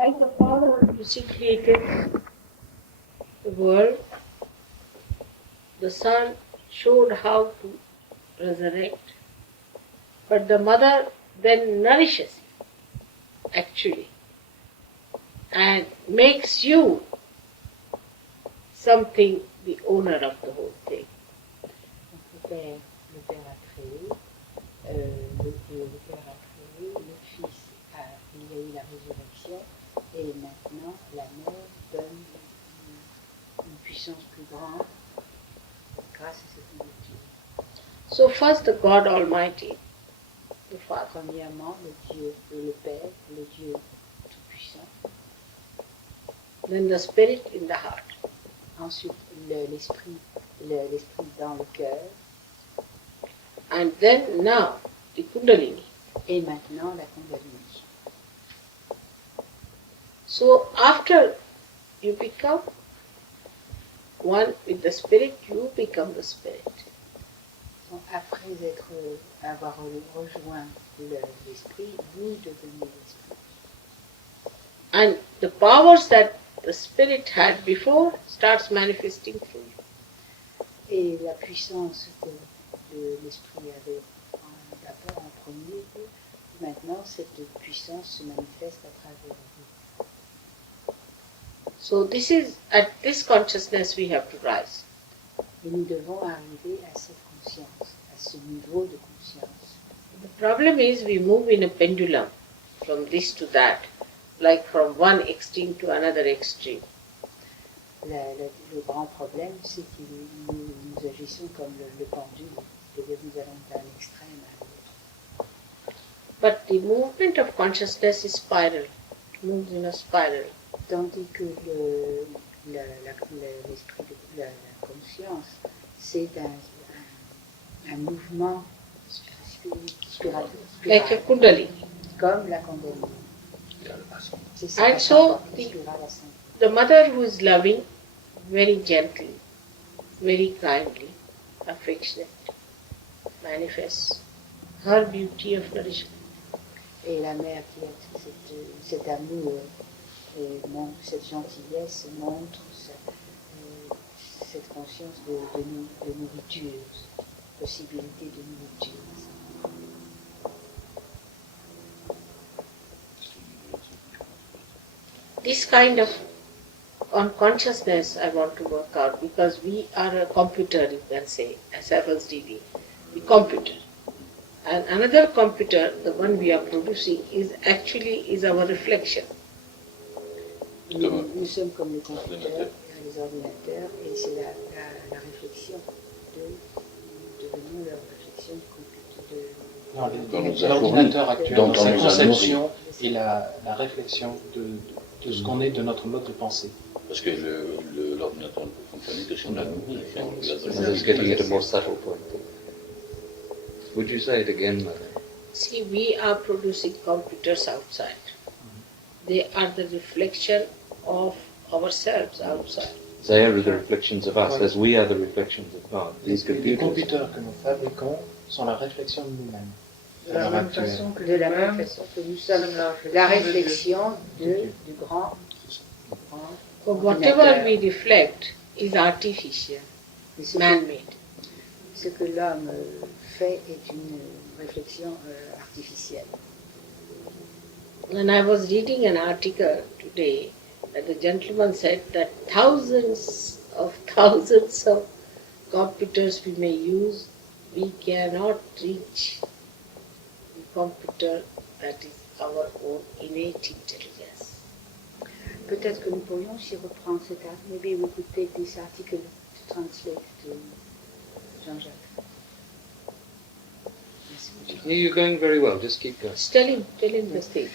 Like the Father, you see, created the world, the Son showed how to resurrect, but the Mother then nourishes it, actually, and makes you something, the owner of the whole thing. Le Père a créé, le Père a créé, le Fils il y a eu la résurrection, et maintenant la Mère donne une puissance plus grande grâce à cette nourriture. So first the God Almighty, the Father. Premièrement, le Dieu, le Père, le Dieu tout-puissant. Then the Spirit in the heart. Ensuite, l'esprit dans le cœur. And then now, the Kundalini. Et maintenant, la Kundalini. So after you become one with the Spirit, you become the Spirit. Donc, après avoir rejoint l'esprit, vous devenez l'esprit. And the powers that the Spirit had before starts manifesting through you. Et la puissance que l'esprit avait d'abord en premier lieu, maintenant cette puissance se manifeste à travers vous. So this is, at this consciousness we have to rise. Et nous devons arriver à cette conscience, à ce niveau de conscience. The problem is we move in a pendulum from this to that, like from one extreme to another extreme. Le grand problème, c'est que nous agissons comme le pendule, c'est-à-dire nous allons d'un extrême à l'autre. But the movement of consciousness is spiral, it moves in a spiral. Tandis que l'esprit de la conscience, c'est un mouvement spirituel, Like a Kundalini. comme la Kundalini. And so the mother who is loving, very gently, very kindly, affectionate, manifests her beauty of nourishment. Et la mère qui a cet amour, cette gentillesse montre cette conscience de nourriture, possibilité de nourriture. This kind of unconsciousness I want to work out, because we are a computer, you can say, as FSDB, the computer. And another computer, the one we are producing, is our reflection. Nous sommes comme les computers, les ordinateurs, et c'est la réflexion devenons la réflexion du L'ordinateur actuel, dans sa conception et la réflexion de ce qu'on est, de notre mode de pensée. Parce que l'ordinateur ne peut fonctionner que si on l'a nourri. It's getting at a more subtle point. Would you say it again, Mother? See, we are producing computers outside. They are the reflection of ourselves outside. They are the reflections of us, as we are the reflections of God. These Les computers. computers que nous fabriquons sont la réflexion de nous-mêmes. de la même façon que nous sommes la réflexion du grand. So whatever we reflect is artificial, man-made. Ce que l'homme fait est une réflexion artificielle. When I was reading an article today, the gentleman said that thousands of computers we may use, we cannot reach the computer that is our own innate intelligence. Peut-être que nous pourrions aussi reprendre cet article. Maybe we could take this article to translate to Jean-Jacques. You're going very well, just keep going. Tell him the thing.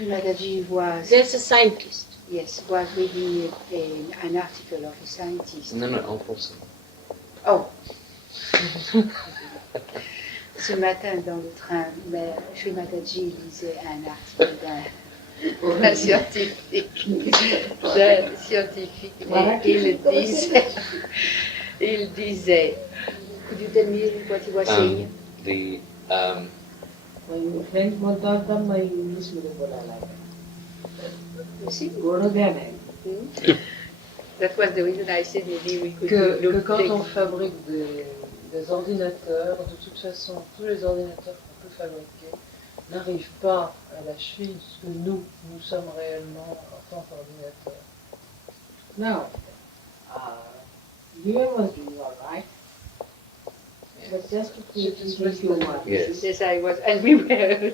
Mataji was, There's a scientist. yes, was reading an article of a scientist. No, en français. Oh. Ce matin dans le train, Sri Mataji lisait un article d'un scientifique. Et il disait, could you tell me what he was saying? My friends matlabdan my English में बोला लगा. You see? गोड़ों ध्यान है. That was the reason I said maybe we could Que quand on fabrique des ordinateurs, de toute façon, tous les ordinateurs qu'on peut fabriquer n'arrivent pas à la cheville ce que nous sommes réellement en tant qu'ordinateurs. Now, Liam was doing all right. But just to keep human. Yes. Yes, I was, and we were.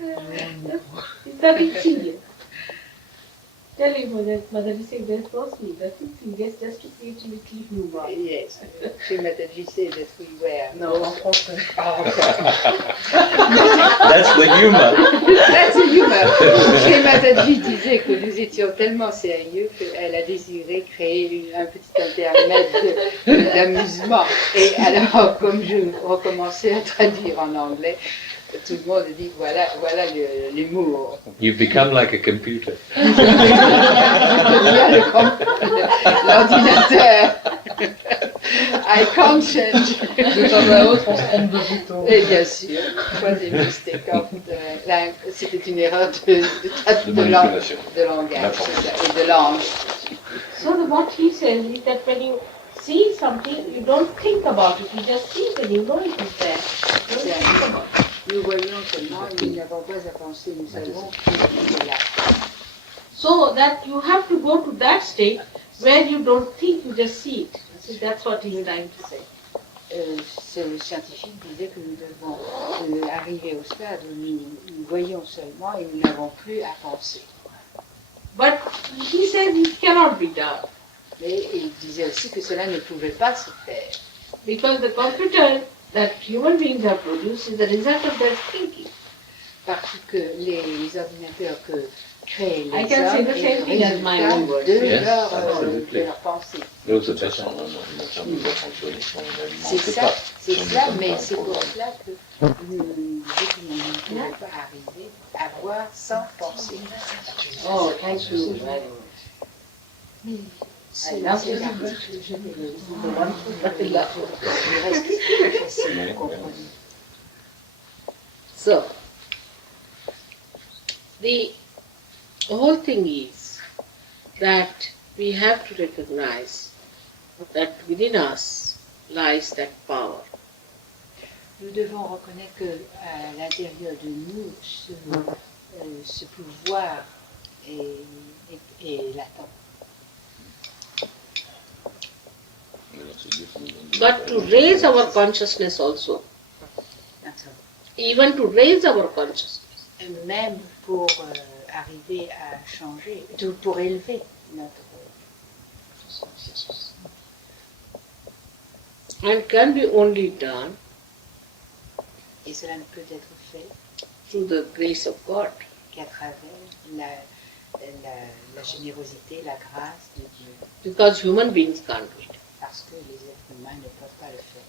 It's nothing serious. Tell him mother is saying there's no sleep. Nothing serious, just to see it a little humor. Yes, she made you say that we were. Non, en français. That's the humor. That's the humor. Chez Mataji disait que nous étions tellement sérieux qu'elle a désiré créer un petit intermède d'amusement. Et alors, comme je recommençais à traduire en anglais, tout le monde dit voilà l'humour. You've become like a computer. L'ordinateur. I can't change. De temps à autre, on se trompe de bouton. Et bien sûr, troisième mistake c'était une erreur de manipulation. De langage et de langue. So what he says is that when you see something, you don't think about it. You just see it and you know it is there. You don't think about it. Nous voyons seulement, nous n'avons pas à penser, nous savons qu'il est là. So that you have to go to that state where you don't think, you just see it. So that's what he's trying to say. Ce scientifique disait que nous devons arriver au stade où nous voyons seulement et nous n'avons plus à penser. But he says it cannot be done. Mais il disait aussi que cela ne pouvait pas se faire. Because the computer that human beings have produced is the result of their thinking. Parce que les ordinateurs que créent les I can say hommes the est same le thing as my résultat own words. de Yes, leur absolutely. pensée. De toute façon, notre cerveau doit fonctionner si on C'est n'alimente ça, pas. c'est Si on ça, ne mais donne c'est pas un pour programme. cela que nous ne pouvons pas arriver à voir sans penser. Oh, thank you very much. C'est love c'est you. la le reste c'est plus facile à comprendre. So, the whole thing is that we have to recognize that within us lies that power. Nous devons reconnaître qu'à l'intérieur de nous, ce pouvoir est latent. Alors, c'est Dieu qui nous donne But to raise our consciousness also, even to raise our consciousness, Même pour arriver à changer, pour élever notre conscience. and can be only done Et cela ne peut être fait through the grace of God. qu'à travers la générosité, la grâce de Dieu. Because human beings can't do it. Parce que les êtres humains ne peuvent pas le faire.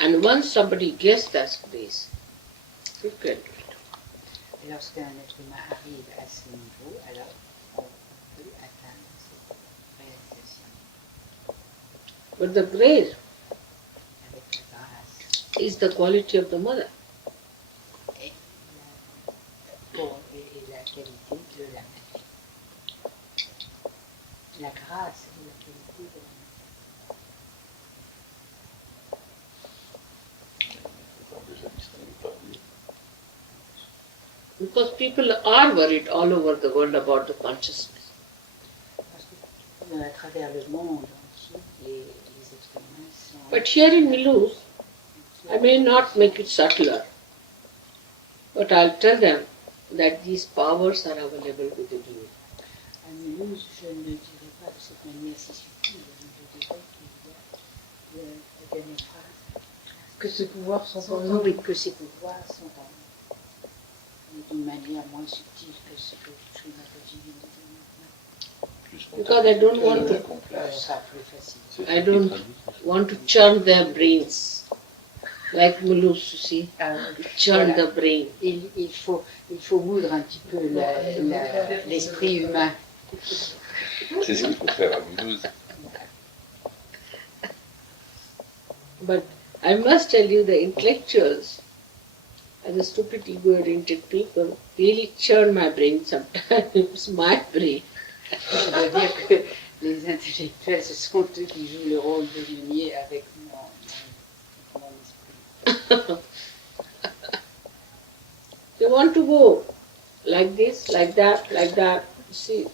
And once somebody gets that grace, you can do it. Et lorsqu'un être humain arrive à ce niveau, alors on peut atteindre cette réalisation. But the grace Avec la grâce is the quality of the mother. et la qualité de la mère. La grâce et la qualité de la mère. Il faut déjà distinguer par Dieu. Because people are worried all over the world about the consciousness. Parce que à travers le monde entier, les êtres humains sont... But here in Mulhouse, I may not make it subtler, but I'll tell them that these powers are available within you. À Mulhouse, je ne dirai pas de cette manière si subtile, je dirais qu'il y a la dernière phrase. Que ces pouvoirs sont en Oui, nous. oui, que ces pouvoirs sont en nous. Mais d'une manière moins subtile que ce que Sri Mataji vient de dire maintenant. Plus Because I don't want to- Ce complexe. sera plus facile. C'est I don't want to churn their brains, like Mulhouse, you see, churn Voilà. the brain. Il faut moudre un petit peu l'esprit humain. C'est ce qu'il faut faire à Mulhouse. But I must tell you, the intellectuals and the stupid ego-oriented people really churn my brain sometimes, my brain. Je dois dire que les intellectuels, ce sont eux qui jouent le rôle de lumière avec mon esprit. They want to go like this, like that, like that. See,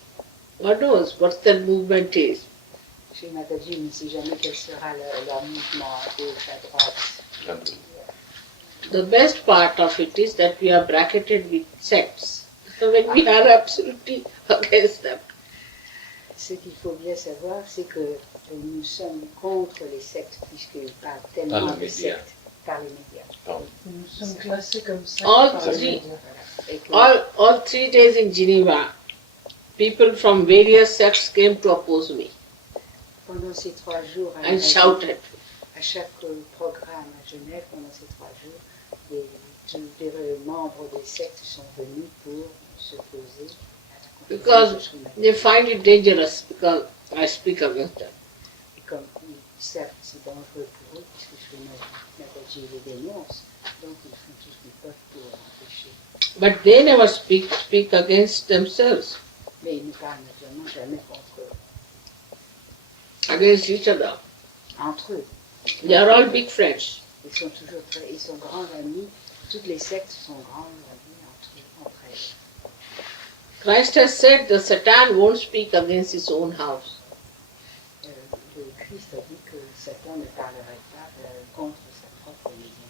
God knows what their movement is. Chez Mataji, je ne sais jamais quel sera leur mouvement à gauche, à droite. The best part of it is that we are bracketed with sects. When we are absolutely against them. Ce qu'il faut bien savoir, c'est que nous sommes contre les sectes, puisqu'ils parlent tellement de sectes par les médias. Nous sommes classés comme ça. All par les three. médias. Et que All 3 days in Geneva, people from various sects came to oppose me pendant ces 3 jours, and shouted. à chaque programme à Genève, pendant ces 3 jours, des membres des sectes sont venus pour s'opposer à la conférence de Because Srimati. they find it dangerous because I speak against them. Et comme ils savent que c'est dangereux pour eux, puisque Srimati les dénonce, donc ils font tout ce qu'ils peuvent pour empêcher. But they never speak against themselves, Mais ils ne parlent naturellement jamais contre eux, against each other. entre eux. They are all big friends. Ils sont grands amis, toutes les sectes sont grands amis entre elles. Christ has said the Satan won't speak against his own house. Le Christ a dit que Satan ne parlerait pas contre sa propre maison.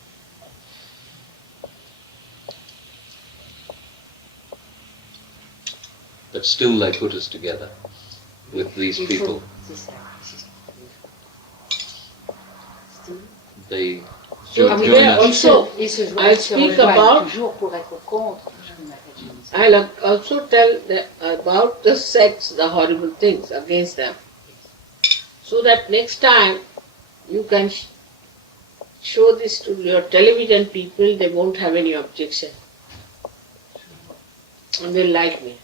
But still they put us together with these people. C'est ça, c'est ce qu'il faut. They So join today us. also, Ils se I se speak rejoignent about- toujours pour être contre Srimati. I'll also tell about the sects, the horrible things against them. So that next time you can show this to your television people, they won't have any objection. And they'll like me.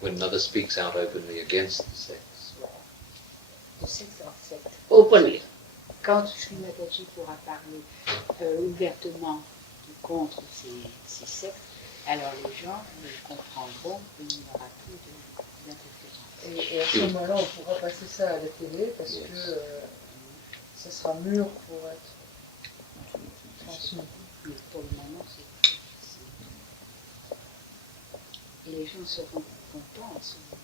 When another speaks out openly against the sects. De secte en secte. Openly. Quand Srimati pourra parler ouvertement contre ces sectes, alors les gens comprendront qu'il n'y aura plus d'interférence. Et à ce moment-là, on pourra passer ça à la télé parce Yes. que ça sera mûr pour être transmis. Mais pour le moment, c'est difficile. Et les gens seront contents à ce moment.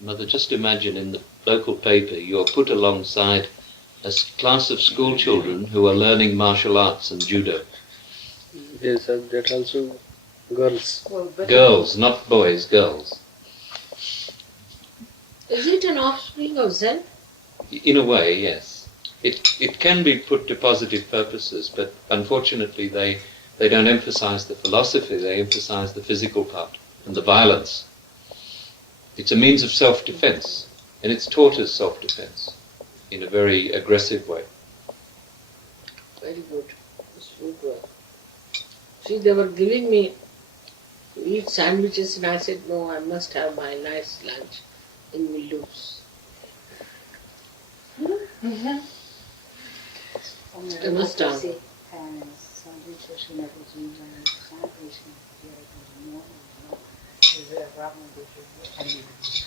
Mother, just imagine in the local paper you're put alongside a class of school children who are learning martial arts and judo. Yes, and that also girls. Well, but Girls, not boys, girls. Is it an offspring of Zen? In a way, yes. It can be put to positive purposes, but unfortunately they don't emphasize the philosophy, they emphasize the physical part and the violence. It's a means of self-defense, and it's taught as self-defense in a very aggressive way. Very good. It's good work. See, they were giving me to eat sandwiches and I said, no, I must have my nice lunch in Mulhouse. on Je a must proposé un sandwich au Srimati dans le train et Srimati a répondu non, non, je veux avoir mon déjeuner à midi.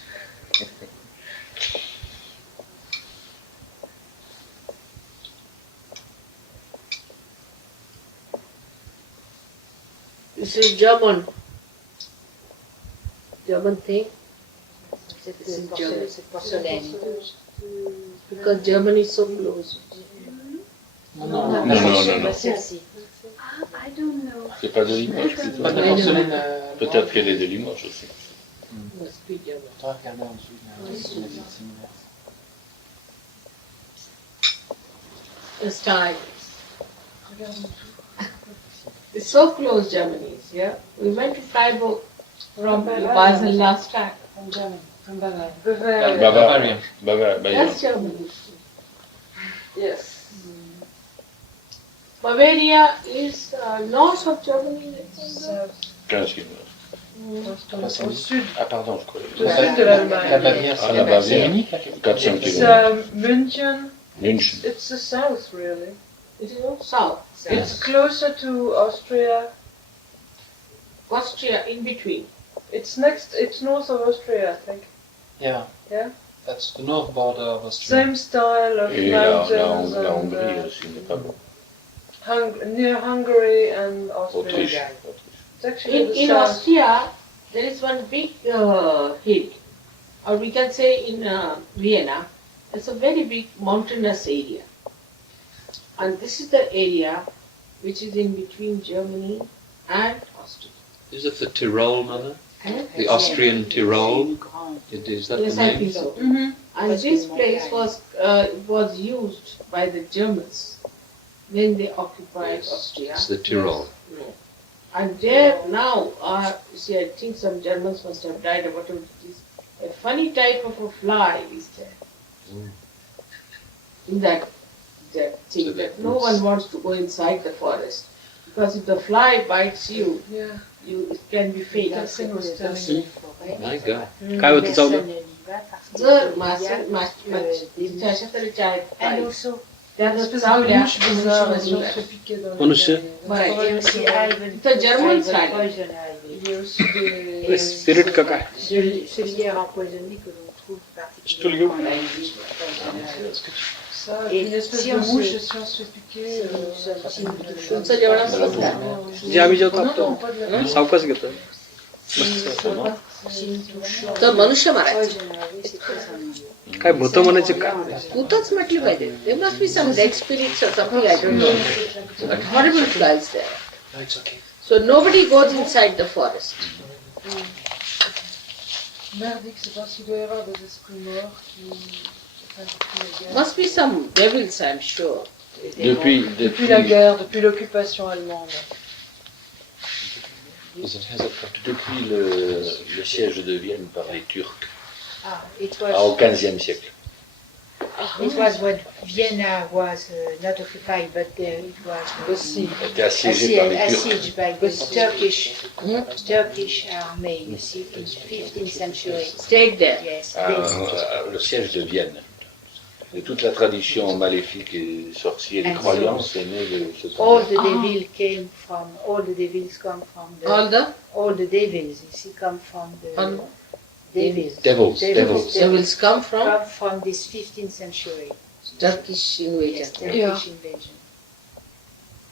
This is German thing, Cette porcelaine. because Germany is so close. Pas celle-ci. I don't know. C'est pas de Limoges plutôt. Pas de la porcelaine. Peut-être qu'elle est de Limoges aussi. Must be German. On va regarder en dessous, il y a un porcelaine similaire. It's time. It's so close, Germany. Yeah, we went to Freiburg from Basel last time. Bavaria. That's Germany. Yes. Bavaria is north of Germany. I think. 15 kilomètres. Au sud, Ah pardon, je croyais. au sud de l'Allemagne. La Bavière, Ah, c'est la Bavière. Munich, la capitale. 400 It's km. München. München. It's the south, really. It is south. It's closer to Austria. Austria in between. It's north of Austria, I think. Yeah. Yeah? That's the north border of Austria. Same style of Et la mountains Hongrie and aussi n'est pas loin. near Hungary and Austria. Autriche. It's actually the In south. Austria, there is one big hill, or we can say in Vienna, there's a very big mountainous area. And this is the area which is in between Germany and Austria. Is it the Tyrol, Mother? Eh? The Austrian Tyrol? Is that Yes, the I name? think so. Mm-hmm. And this place was used by the Germans when they occupied Austria. It's the Tyrol. And there now are, see, I think some Germans must have died or whatever it is. A funny type of a fly is there. In that thing, that no one wants to go inside the forest. Because if the fly bites you, Yeah. it can be fatal. Nothing was telling me. My God. Kaj bo to za And also, Une espèce de mouche bizarre, elles sont The fait piquer dans On les le sait. il y a aussi Ivan. German Ivan side. poison ivy. Il y a aussi des... Spirit caca. Ce lierre empoisonné que l'on trouve particulièrement dans la vie. Ça, et puis une espèce si de on se- mouche, et si on se fait piquer... तुमचं जेवणात होता. जे आम्ही जेवतो non, आपलं pas de la सावकाश घेतो तर मनुष्य मारायचं. Poison ivy, c'est très ennuyeux. काय भूत म्हणायचे का भूतच म्हटली पाहिजे. There must be some dead spirits or something, I don't know. Horrible flies there. No, it's okay. So nobody goes inside the forest. merdique, c'est parce qu'il doit y avoir des esprits morts qui... Enfin, depuis la guerre. Must be some devils, I'm sure. Depuis la guerre, depuis l'occupation allemande. Depuis le siège de Vienne par les Turcs, It au was, XVe siècle. it was when Vienna was not occupied, but it was Aussi. Était assiégé par les Turcs. besieged by the Turkish army, you see, in the 15th century. Stayed there. Yes, Le siège de Vienne. Et toute la tradition maléfique et sorcière et des croyances est née de ce temps. all the devils came from, all the devils come from the, All the devils, you see, come from the All- devils. devils come Come from this 15th century. Turkish invasion. Yes, Turkish invasion.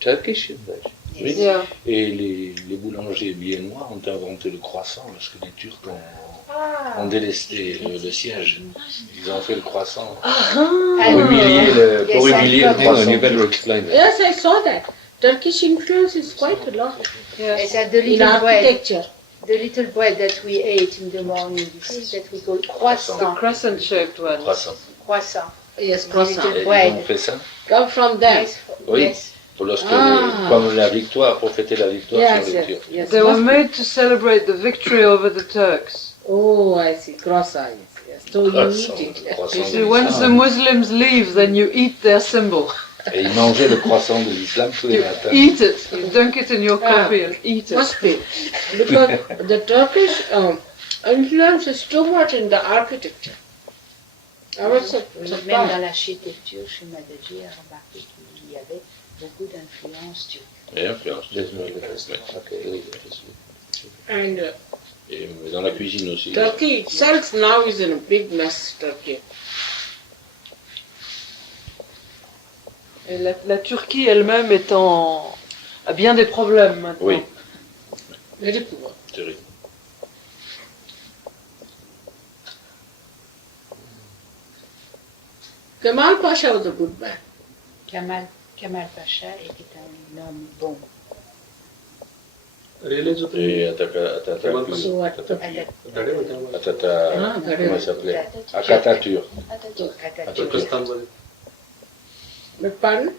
Turkish invasion. Oui. Yeah. Et les boulangers viennois ont inventé le croissant lorsque les Turcs ont délesté le siège. Ils ont fait le croissant pour humilier le No, croissant. you better explain that. Yes, I saw that. Turkish influence is quite a lot Yes. It's the in little bread, architecture. the little bread that we ate in the morning, you see, that we call The croissant. crescent-shaped one. Croissant. Croissant. Yes, The croissant. little Et ils bread. ont fait ça Come from them. Yes, Oui. yes. pour lorsque Ah. comme la victoire, pour fêter la victoire Yes, sur les yes, Turcs. yes. They were Must be- made to celebrate the victory over the Turks. Oh, I see. Croissant, yes. So you Croissant, eat it. croissant You de see, once the l'islam. Muslims leave, then you eat their symbol. Et ils mangeaient le croissant de l'islam tous les You matins. eat it. You dunk it in your coffee and eat it. Must be. Because the Turkish influence is too much in the architecture. I was Même surprised. dans l'architecture, chez Madagi, a remarqué qu'il y avait beaucoup d'influence turque. Et influence. And Et dans la cuisine aussi. Turkey itself now is in a big mess, Turkey. Et la Turquie elle-même a bien des problèmes maintenant. Oui, Very poor. terrible. Kemal Pasha was a good man. Kamal Pasha était un homme bon. Et Atata, So what? comment il s'appelait Akataturk. Atatürk. But pardon?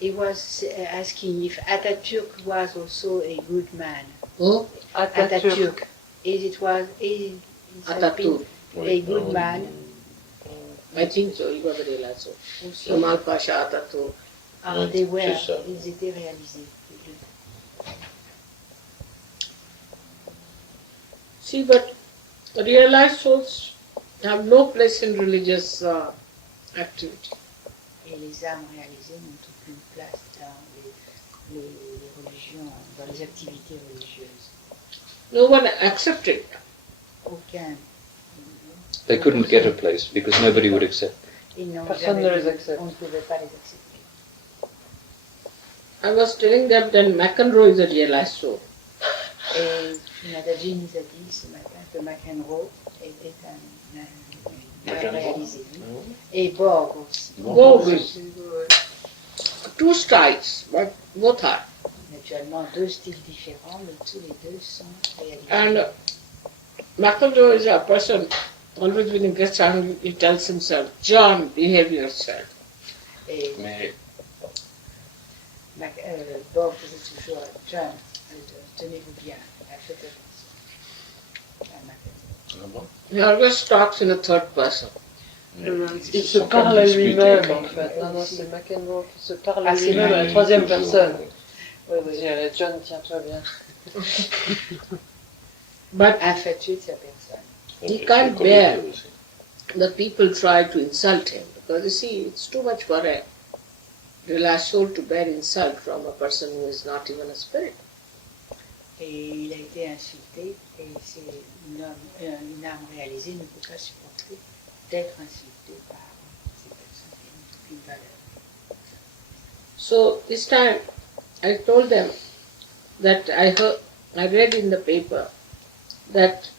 He was asking if Atatürk was also a good man. Oh, Atatürk. Is Ataturk. a good man I think so. He was a real also. also? Kemal Pasha, Ataturk. Oui, They were, c'est ça. ils étaient réalisés. See, but realized souls have no place in religious activity. Et les âmes réalisées n'ont aucune place dans les religions, dans les activités religieuses. No one accepted. Aucun. They couldn't get a place because nobody would accept. Personne ne les accepte. On ne pouvait pas les accepter. I was telling them that McEnroe is a realized soul. Et Mataji nous a dit ce matin que McEnroe était un réalisé. Et Borg aussi. Go with two styles, but both are. Naturellement, deux styles différents, mais tous les deux sont réalisés. And McEnroe is a person, always when he gets angry, he tells himself, John, behave yourself. Et Mais Borg faisait toujours, John, tenez-vous bien, faites attention à McEnroe. ah bon? He always talks in a third person. Il se parle à lui-même en fait. Non, c'est McEnroe qui se parle à lui-même à la troisième personne. Oui, oui. Il dit, John, tiens-toi bien. But Infatué de sa personne. he can't bear that people try to insult him, because you see, it's too much for a realized soul to bear insult from a person who is not even a spirit. Et il a été insulté, et c'est une âme réalisée ne peut pas supporter d'être insultée par ces personnes qui n'ont aucune valeur. So this time I told them that I read in the paper that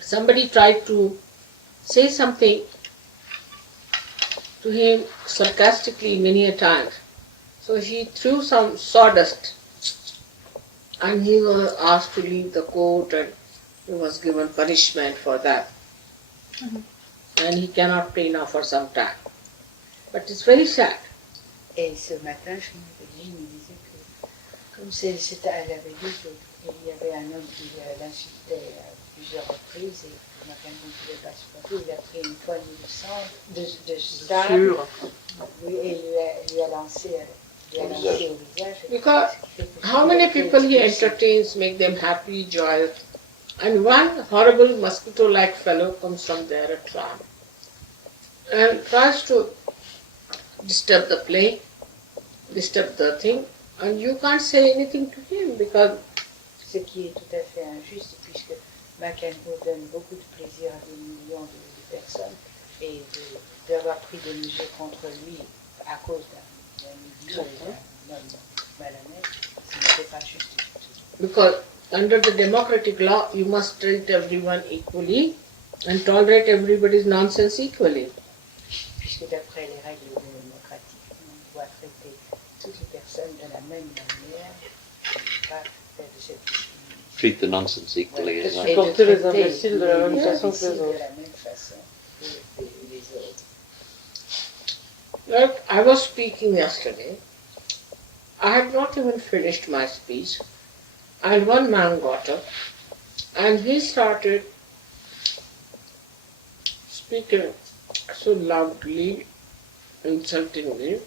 somebody tried to say something to him sarcastically many a time. So he threw some sawdust and he was asked to leave the court and he was given punishment for that. And he cannot pay now for some time. But it's very sad. Et ce matin, Mataji me disait que, comme elle avait dit qu'il y avait un homme qui l'insultait à plusieurs reprises et que McEnroe ne pouvait pas supporter, il a pris une poignée de sable oui, et lui a lancé au visage. Because how many people he entertains, make them happy, joyous, and one horrible mosquito-like fellow comes from there at tram and tries to disturb the play, disturb the thing, and you can't say anything to him because Ce qui est tout à fait injuste puisque McEnroe donne beaucoup de plaisir à des millions de personnes et d'avoir pris des mesures contre lui à cause d'un idiot, d'un homme malhonnête, ce n'était pas juste du tout. because under the democratic law you must treat everyone equally and tolerate everybody's nonsense equally. Puisque d'après les règles démocratiques, on doit traiter toutes les personnes de la même manière, et ne pas faire de cette discrimination. Treat the nonsense equally Et as well. Supporter de les traiter imbéciles de la même les façon que les imbéciles autres. de la même façon que les autres. Like I was speaking yesterday, I had not even finished my speech, and one man got up and he started speaking so loudly, insultingly,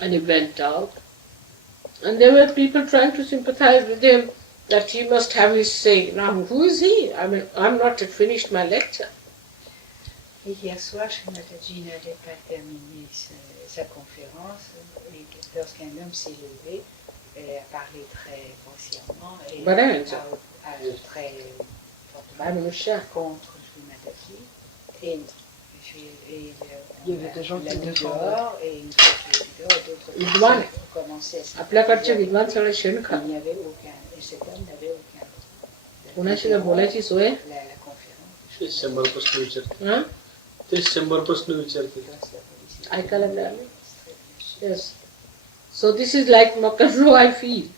and he went out. And there were people trying to sympathize with him that he must have his say. Now, who is he? I mean, I'm not yet finished my lecture. Et hier soir, Mataji n'avait pas terminé sa conférence et lorsqu'un homme s'est levé, elle a parlé très grossièrement et très fortement contre Mataji. Et Il y avait des gens qui le dehors et une fois qu'il est dehors, d'autres Vidwan. personnes ont commencé à आपल्या कडचे विद्वान सगळे शेणखा. Il n'y avait aucun, et cet homme n'avait aucun droit. कोणाशी काय बोलायची सोय? La conférence. ते 100 प्रश्न विचारते. हं? ते 100 प्रश्न विचारते. ऐकायला मिळालं? Yes. So this is like McEnroe, I feel.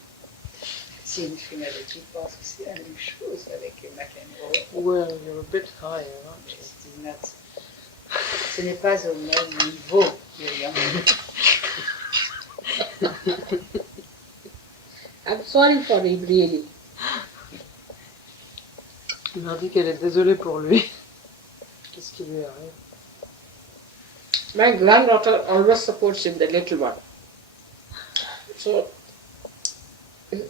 Si une Mataji pense que c'est la même chose avec McEnroe. Well, you're a bit higher, aren't you? Ce n'est pas au même niveau, Myriam. I'm sorry for him, really. Il m'a dit qu'elle est désolée pour lui. Qu'est-ce qui lui arrive? My granddaughter always supports him, the little one. So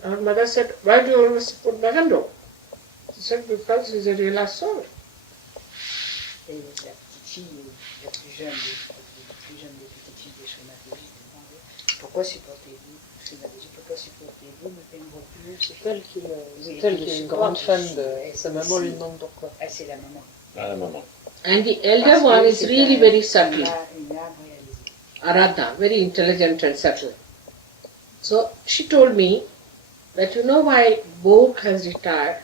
Her mother said, why do you always support Nagando? She said, because he's a realized soul. Et la petite fille, la plus jeune des petites filles des Srimataji demandait pourquoi supportez-vous Srimataji, pourquoi supportez-vous Makengo? C'est elle qui est une grande fan de sa maman, lui demande pourquoi. Ah, c'est la maman. Ah, la maman. And the elder one is really very subtle. Une âme réalisée. Aradha, very intelligent and subtle. So she told me that you know why Bog has retired?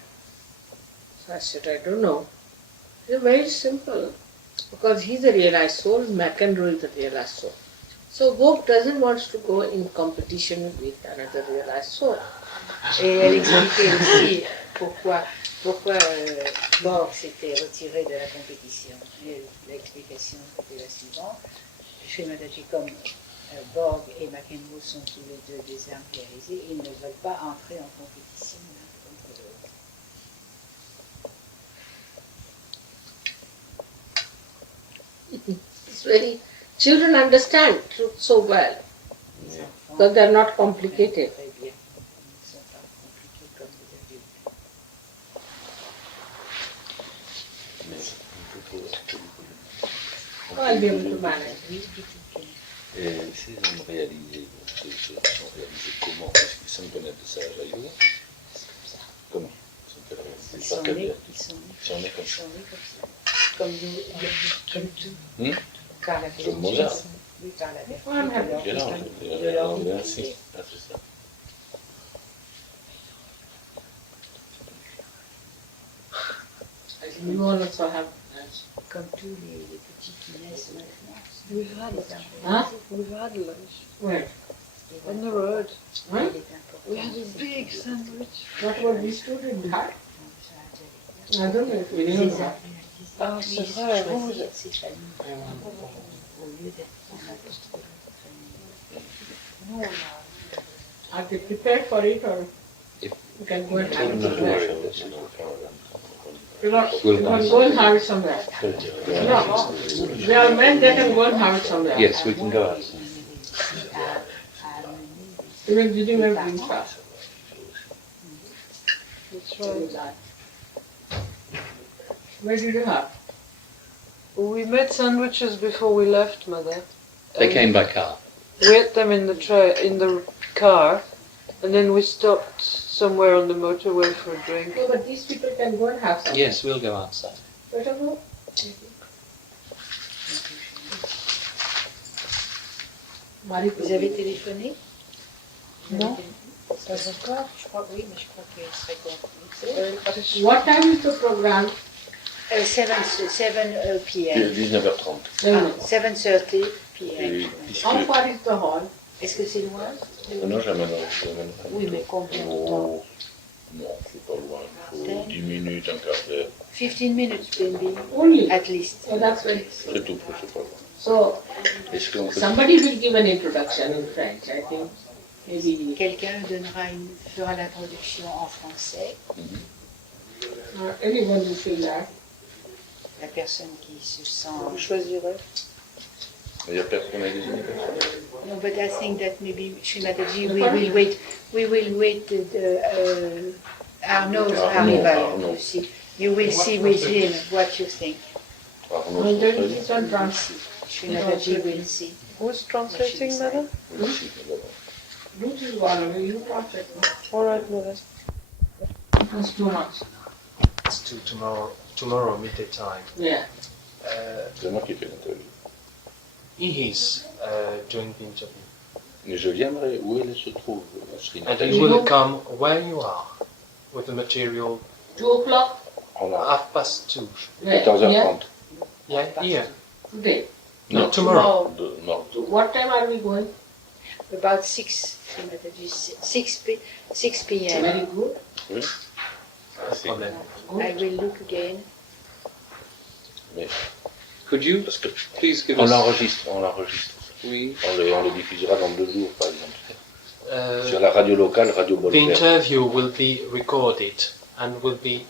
So I said, I don't know. It's very simple. Because he's a realized soul, McEnroe is a realized soul. So Bog doesn't want to go in competition with another realized soul. Et elle expliquait aussi pourquoi Borg s'était retiré de la compétition. Et l'explication était la suivante. Srimataji, comme Borg et McEnroe sont tous les deux des âmes réalisées, ils ne veulent pas entrer en compétition l'un contre l'autre. It's very, children understand truth so well. Les enfants Because they are not complicated. très bien. Ils ne sont pas compliqués comme les adultes. I'll be able to manage. Et ces âmes réalisées, sont réalisées comment? Est-ce qu'ils sont connaître de SahajaYoga? Comment? Ils sont nés comme ça. Comme nous, comme tout. Par la Comme Mozart. Oui, par la Quel âge? de leur Ainsi. Ah, c'est ça. You also have. Comme tous les petits qui naissent maintenant. We've had Huh? lunch Where? on the road. Huh? Il est important. We had a big sandwich. What were we students had? I don't know if we knew that. Ah, c'est vrai, vous, Choisir ses familles au lieu d'être en n'importe quelle famille. Are they prepared for it or If- you can go and have it No, somewhere? We'll You can go and have it somewhere. No, they are men, they can go and have it somewhere. Yes, we can go out. Even didn't have been fast. That's right. Where did you have? We made sandwiches before we left, Mother. They came by car. We ate them in the car, and then we stopped somewhere on the motorway for a drink. No, but these people can go and have something. Yes, we'll go outside. Better go. Vous avez téléphoné? Non. Pas encore? Je crois oui, mais je crois qu'il serait compris. What time is the program? 7 p.m. 19h30. 7:30 p.m. Et puisque... How far is the hall? Est-ce que c'est loin? Non, j'amène. Oui, mais combien de temps? Non, c'est pas loin. Il faut 10 minutes, un quart d'heure. 15 minutes, maybe, Only. at least. So that's very. C'est tout, c'est pas loin. So Est-ce qu'on peut... somebody will give an introduction in French, I think. Maybe. Quelqu'un fera l'introduction en français. Anyone who feel that. La personne qui se sent. Vous choisirez. Il n'y a personne à désigner. No, but I think that maybe Srimataji, we will wait. Arnaud arriva. Arnaud. You will see with him what you think. Arnaud, And then this one translate. Srimataji will see. Who's translating, Mother? Merci, madame. Which is one, you translate. All right, Mother. That's too much. It's to tomorrow midday time. Yeah. C'est moi qui fais l'interview. He is doing the interview. Mais je viendrai où elle se trouve, And Srimataji. he will come where you are with the material 2 o'clock? On a 2:30. Where? 14h30. Yeah, here. Today. No, tomorrow. Non. What time are we going? About 6, Srimataji, 6 p.m. Very good. Oui. No problem. I will look again. Mais Could you parce que please give on us... l'enregistre. Oui. On le diffusera dans 2 jours, par exemple. Sur Uh, la radio locale, Radio the Bolivie. interview will be recorded and will be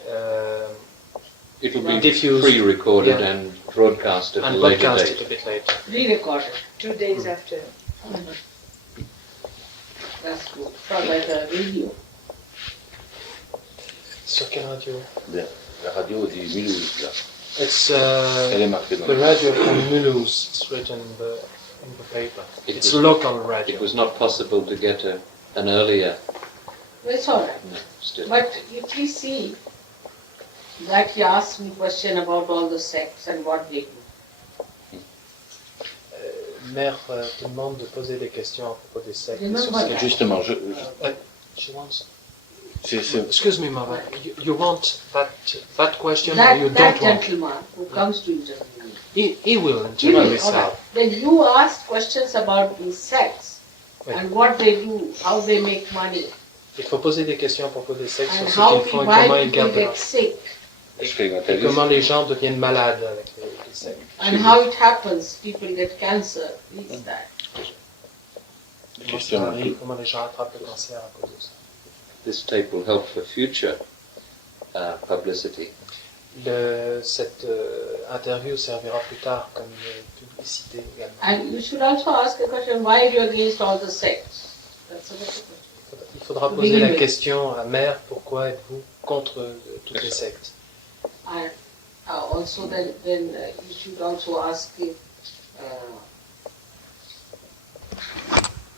It will be diffused, pre-recorded yeah, and broadcast at a and later broadcasted date. a bit later. Re-recorded. 2 days after. That's good. From like a radio. Sur quelle radio? Bien. La radio du Mulhouse, là. It's Elle est marquée dans the radio from Mulhouse. It's written in the paper. It's was- local radio. It was not possible to get an earlier. It's all right. No, still. But you please see that he asked me question about all the sects and what they do. Mère te demande de poser des questions à propos des sectes. Remember Sur ce that. Justement, She wants. c'est Excuse me, mother. You want that question or That, you that don't want? gentleman who comes to interview me. He will He will, interview all himself. right. Then you ask questions about these sects Oui. and what they do, how they make money, Il faut poser des questions à propos des sectes and sur ce how qu'ils font et why comment ils people gardent get leur... sick, Et expérimentaliste. comment les gens deviennent malades avec les sectes. and how it happens. People get cancer, this, that. Comment ça arrive, comment les gens attrapent le cancer à cause de ça. This tape will help for future publicity. Cette interview servira plus tard comme publicité également. And you should also ask a question, why are you against all the sects? That's a better question. Il faudra poser la question à Mère, pourquoi êtes-vous contre toutes les sectes? And also then you should also ask if,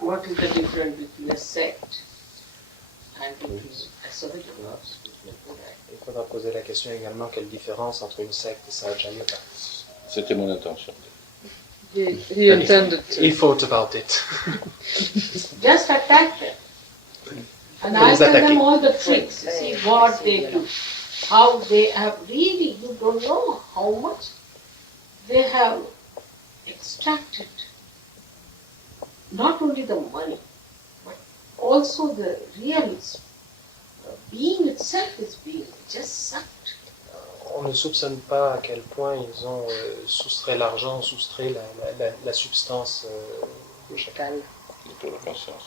what is the difference between a sect and between a SahajaYoga? Il faudra poser la question également, quelle différence entre une secte et SahajaYoga? C'était mon intention. He intended to. He thought about it. Just attack them. And Faut I les tell attaquer. them all the tricks, see what they do, how they have really, you don't know how much they have extracted. Not only the money, but also the real being itself is being just sucked. On ne soupçonne pas à quel point ils ont soustrait l'argent, soustrait la substance de chacun. Pour la conscience.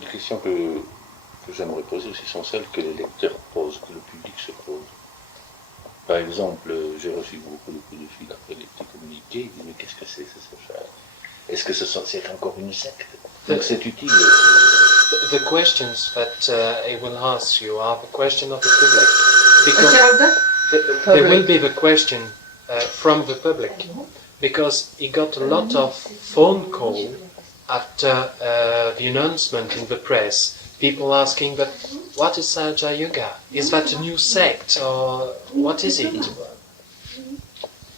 Les questions que j'aimerais poser aussi sont celles que les lecteurs posent, que le public se pose. Par exemple, j'ai reçu beaucoup de coups de fil après les petits communiqués, ils disent mais qu'est-ce que c'est ça? Est-ce que c'est encore une secte? Donc c'est utile. The questions that I will ask you are the question of the public. What's Because that? there will be the question from the public. Because he got a lot of phone call after the announcement in the press. People asking, but what is SahajaYoga? Is that a new sect or what is it?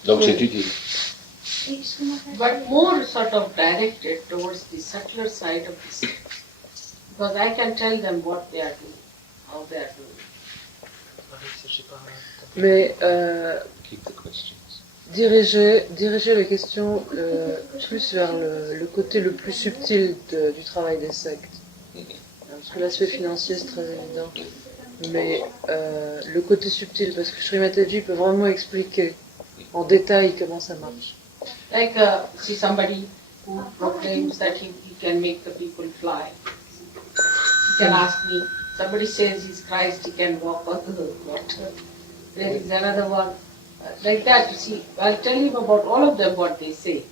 Donc c'est utile. But more sort of directed towards the subtler side of the sect. Because I can tell them what they are doing, how they are doing. Mais Keep the questions. diriger les questions plus vers le côté le plus subtil du travail des sectes. Parce que l'aspect financier c'est très évident. Mais le côté subtil, parce que Sri Mataji peut vraiment expliquer en détail comment ça marche. Like, see somebody who proclaims that he can make the people fly. He can ask me, somebody says he's Christ, he can walk on the water. There is another one, like that, you see. I'll tell him about all of them what they say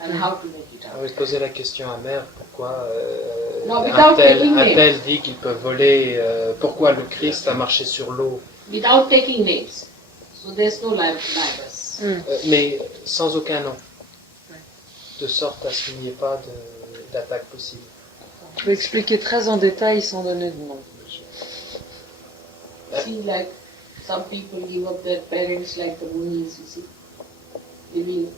and how to make it On out. va poser la question à Mère, pourquoi No, without taking un names. tel dit qu'il peut voler, pourquoi le Christ a marché sur l'eau, Without taking names. So there's no libels. mais sans aucun nom, de sorte à ce qu'il n'y ait pas d'attaque possible. Je peux expliquer très en détail sans donner de nom. See, like some people give up their parents like the Munis, you see. Giving,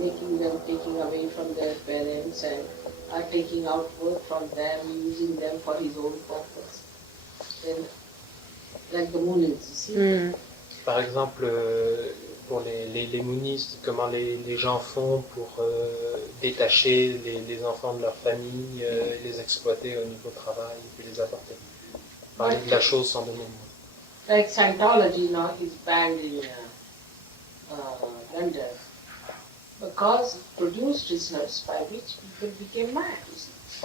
making them, taking away from their parents and are taking out work from them, using them for his own purpose. Then, like the Munis, you see. Par exemple, pour les mounistes, comment les gens font pour détacher les enfants de leur famille, les exploiter au niveau travail, et puis les apporter. Parler de la chose sans donner de nom. Like Scientology now is banned in London because it produced results by which people became mad. You see. It's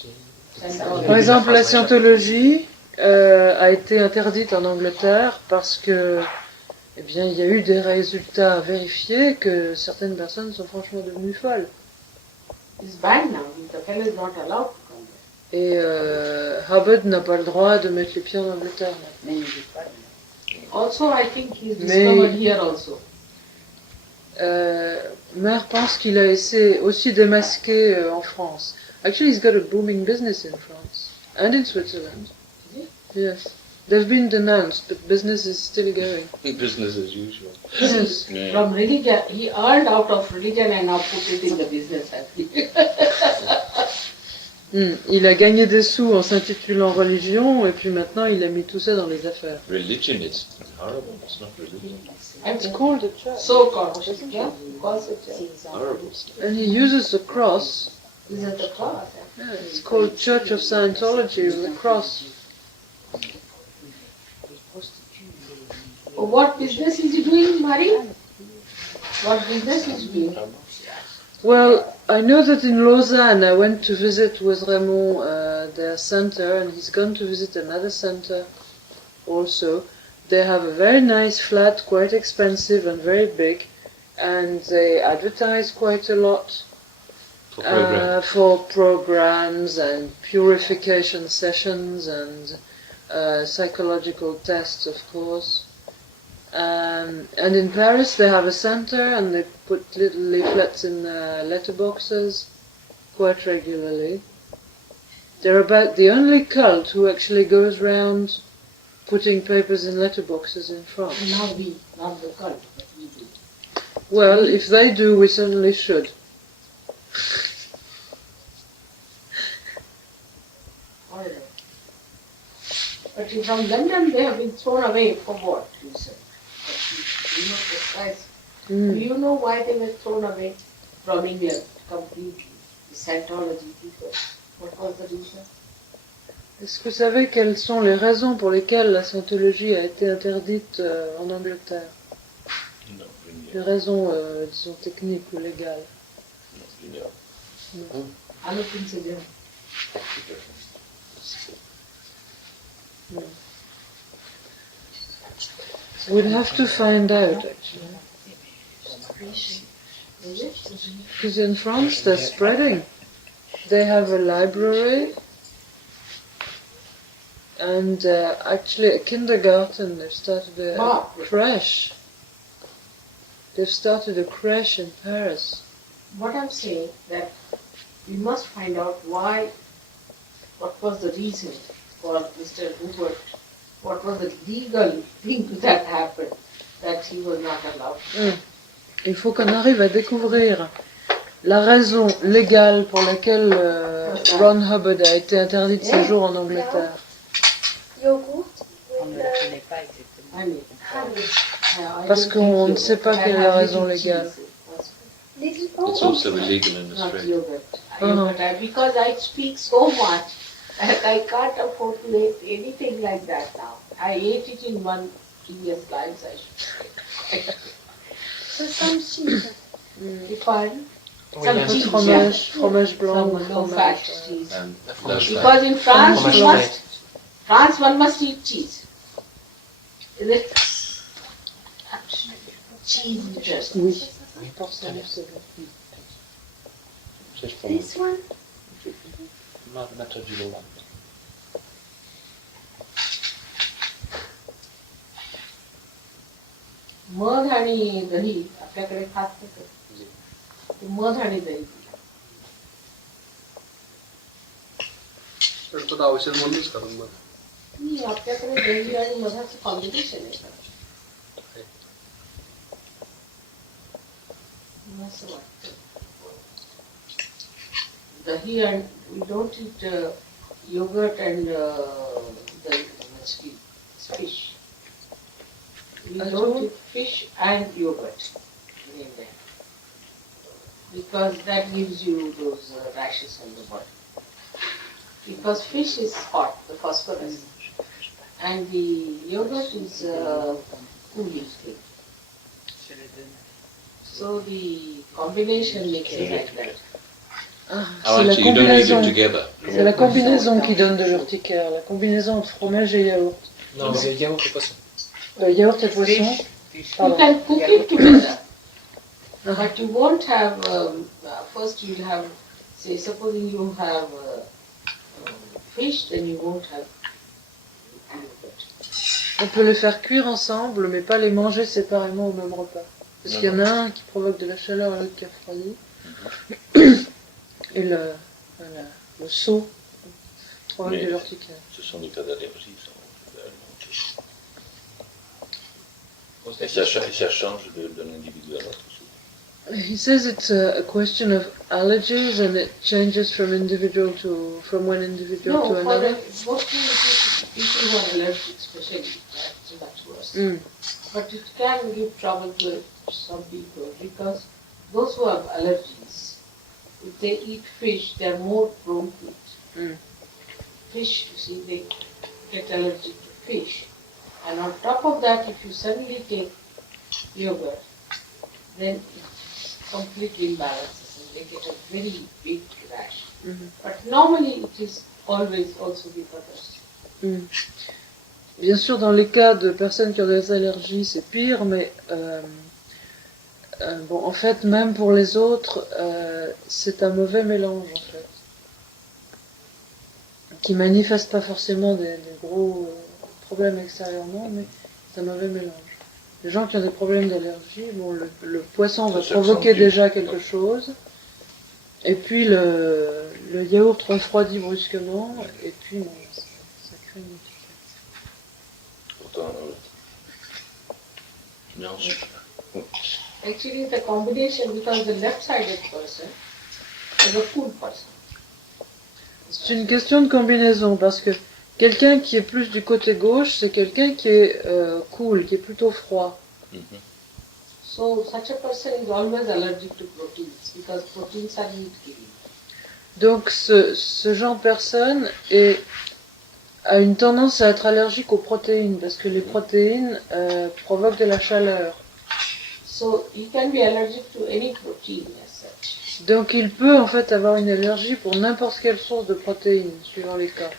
true. Scientology. Par exemple, la scientologie a été interdite en Angleterre parce que, eh bien, il y a eu des résultats vérifiés que certaines personnes sont franchement devenues folles. It's banned now. The fellow is not allowed to come there. Et Hubbard n'a pas le droit de mettre les pieds en Angleterre maintenant. Mais il ne dit pas. Also, I think he's Mais- discovered here also. Mère pense qu'il a essayé aussi démasqué en France. Actually, he's got a booming business in France and in Switzerland. Yes, they've been denounced, but business is still going. Business as usual. Yes. Mais From religion, he earned out of religion and now put it in the business. I think. Il a gagné des sous en s'intitulant religion, et puis maintenant il a mis tout ça dans les affaires. Religion is horrible. It's not religion. It's called a church. So called. Yeah, calls it. Horrible. And he uses the cross. This is the cross. Yeah, it's called Church of Scientology, with a cross. Oh, what business is he doing, Marie? What business is he doing? Well, I know that in Lausanne I went to visit with Raymond their center, and he's gone to visit another center also. They have a very nice flat, quite expensive and very big, and they advertise quite a lot for programs and purification sessions and psychological tests, of course. And in Paris they have a center, and they put little leaflets in letterboxes quite regularly. They're about the only cult who actually goes round putting papers in letterboxes in France. Not we, not the cult, but we do. Well, if they do, we certainly should. All right. But from London they have been thrown away for what, you said? But you know precise. Do you know why they were thrown away from India completely? The Scientology people. What was the reason? Est-ce que vous savez quelles sont les raisons pour lesquelles la scientologie a été interdite en Angleterre? non, Les raisons, disons, techniques ou légales. Anything to them. We'd have to find out, actually. Is it? Because in France they're spreading. They have a library and actually a kindergarten. They've started a creche. They've started a creche in Paris. What I'm saying that we must find out why, what was the reason for Mr. Hubert, what was the legal thing that happened that he was not allowed. Il faut qu'on arrive à découvrir la raison légale pour laquelle Ron Hubbard a été interdit de séjour en Angleterre. Yogurt On ne with la connaît pas exactement. I mean, honey. Parce qu'on ne sait pas quelle est la raison légale. Little It's also illegal in Not Australia. yogurt. Yogurt. Because I speak so much that I can't afford to eat anything like that now. I ate it in one previous life, I should say. So some cheese. Pardon? Oui, Some là, cheese, Fromage blanc, Some low-fat fromage. cheese. And fromage Because in France, Fromage one must eat cheese. Is it? Cheese eaters. Oui. Porcelaine, c'est bon. Ça, je prends This one? mettre du lait. मध आणि दही आपल्याकडे खात नाही. मध आणि दही. तर औषध म्हणूनच करून मग नाही, आपल्याकडे दही आणि मधाचं कॉम्बिनेशन आहे का? असं वाटतं. दही and we don't eat yogurt and the fish. We don't eat fish and yogurt in India because that gives you those rashes on the body. Because fish is hot, the phosphorus, and the yogurt is cooling thing. So the combination makes it like that. Ah, oh, c'est la actually, you don't eat them combinaison. together. C'est la combinaison qui donne de l'urticaire, la combinaison entre fromage et yaourt. Non, c'est yaourt et poisson. Yaourt et poisson. You Pardon. can cook it together, but you won't have, first you'll have say, supposing you have fish, then you won't have yogurt. On peut les faire cuire ensemble, mais pas les manger séparément au même repas. Parce qu'il y en a un qui provoque de la chaleur et l'autre qui refroidit. Et le seau provoque de l'urticaire. Ce sont des cas d'allergie, ça. Et ça change d'un individu à l'autre. He says it's a question of allergies and it changes from one individual to another. Mostly people who are allergic, especially, that's much worse. Mm. But it can give trouble to some people because those who have allergies, if they eat fish, they are more prone to it. Mm. Fish, you see, they get allergic to fish. And on top of that, if you suddenly take yogurt, then it completely imbalances and they get a very big rash. Mhm. But normally it is always also with others. Mm. Bien sûr, dans les cas de personnes qui ont des allergies, c'est pire, mais bon, en fait, même pour les autres, c'est un mauvais mélange, en fait, qui manifeste pas forcément des gros problèmes extérieurement, mais c'est un mauvais mélange. Les gens qui ont des problèmes d'allergie, bon, le poisson va provoquer déjà quelque chose, et puis le yaourt refroidit brusquement, et puis bon, ça crée une urticaire. Pourtant, non. Actually, it's a combination because the left-sided person is a cool person. C'est une question de combinaison, parce que quelqu'un qui est plus du côté gauche, c'est quelqu'un qui est cool, qui est plutôt froid. Mm-hmm. So such a person is always allergic to proteins because proteins are meat-giving. Donc ce genre de personne a une tendance à être allergique aux protéines, parce que les protéines provoquent de la chaleur. So he can be allergic to any protein as such. Donc il peut en fait avoir une allergie pour n'importe quelle source de protéines, suivant les cas.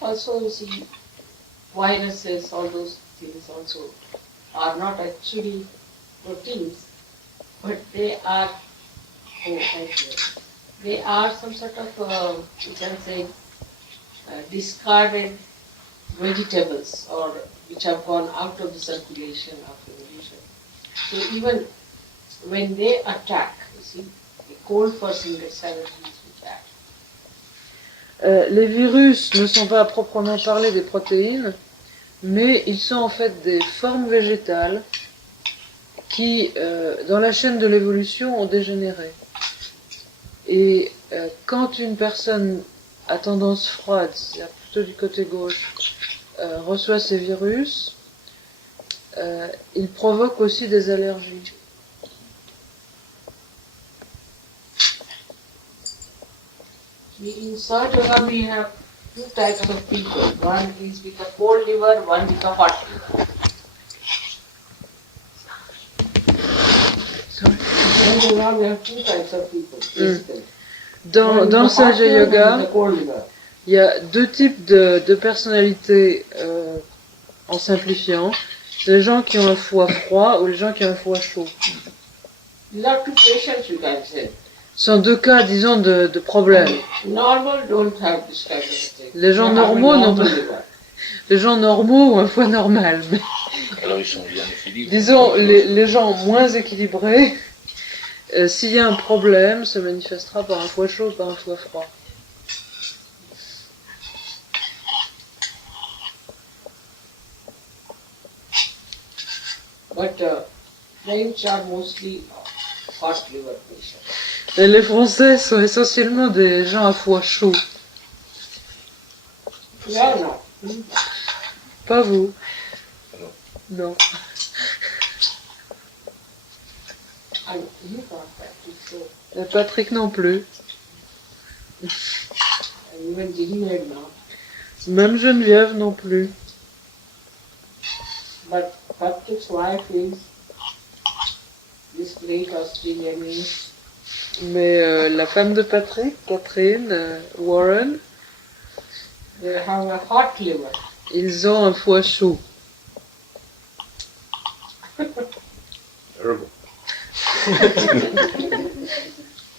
Also, you see, viruses, all those things also are not actually proteins, but they are some sort of, you can say, discarded vegetables or which have gone out of the circulation of evolution. So even when they attack, you see, a cold person gets allergies with that. Les virus ne sont pas à proprement parler des protéines, mais ils sont en fait des formes végétales qui, dans la chaîne de l'évolution, ont dégénéré. Et quand une personne à tendance froide, c'est-à-dire plutôt du côté gauche, reçoit ces virus, il provoque aussi des allergies. In SahajaYoga we have two types of people. One is with a cold liver, one with a hot liver. Sorry. In SahajaYoga we have two types of people. Basically. Dans le SahajaYoga, cold liver. il y a deux types de personnalités en simplifiant. Les gens qui ont un foie froid ou les gens qui ont un foie chaud. These are two patients, you can say. Ce sont deux cas, disons, de problèmes. Normal don't have this type of thing. Les gens They have a normaux n'ont normal pas. liver. Les gens normaux ont un foie normal. Mais, Alors ils sont bien équilibrés. disons, les gens moins équilibrés, s'il y a un problème, se manifestera par un foie chaud, par un foie froid. But French are mostly hot liver patients. Et les Français sont essentiellement des gens à foie chaud. Yeah, no. Pas vous. Non. Non. And you can't practice so. Et Patrick non plus. And even Genevieve now. Même Geneviève non plus. But Patrick's wife is this great Australian. Mais la femme de Patrick, Catherine, Warren, They have a hot liver. ils ont un foie chaud. Terrible.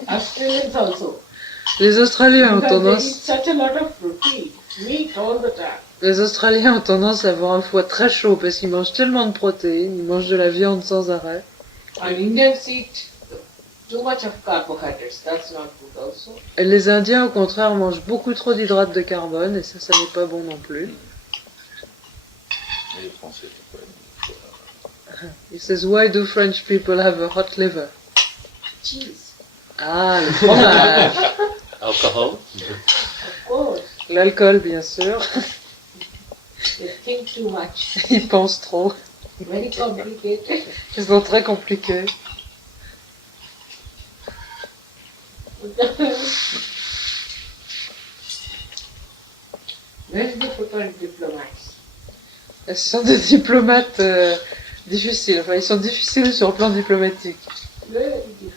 Australians also. Les Australiens ont Because they eat tendance, such a lot of protein, meat all the time. les Australiens ont tendance à avoir un foie très chaud parce qu'ils mangent tellement de protéines, ils mangent de la viande sans arrêt. And Indians eat too much of carbohydrates. That's not good also. Et les Indiens, au contraire, mangent beaucoup trop d'hydrates de carbone et ça n'est pas bon non plus. Et les Français, c'est pas une He says, why do French people have a hot liver? Cheese, Ah, le fromage. Alcohol? of course. L'alcool, bien sûr. They think too much. Ils pensent trop. Very complicated. Ils sont très compliqués. Very difficult diplomats. Ce sont des diplomates difficiles. Enfin, ils sont difficiles sur le plan diplomatique. Very difficult.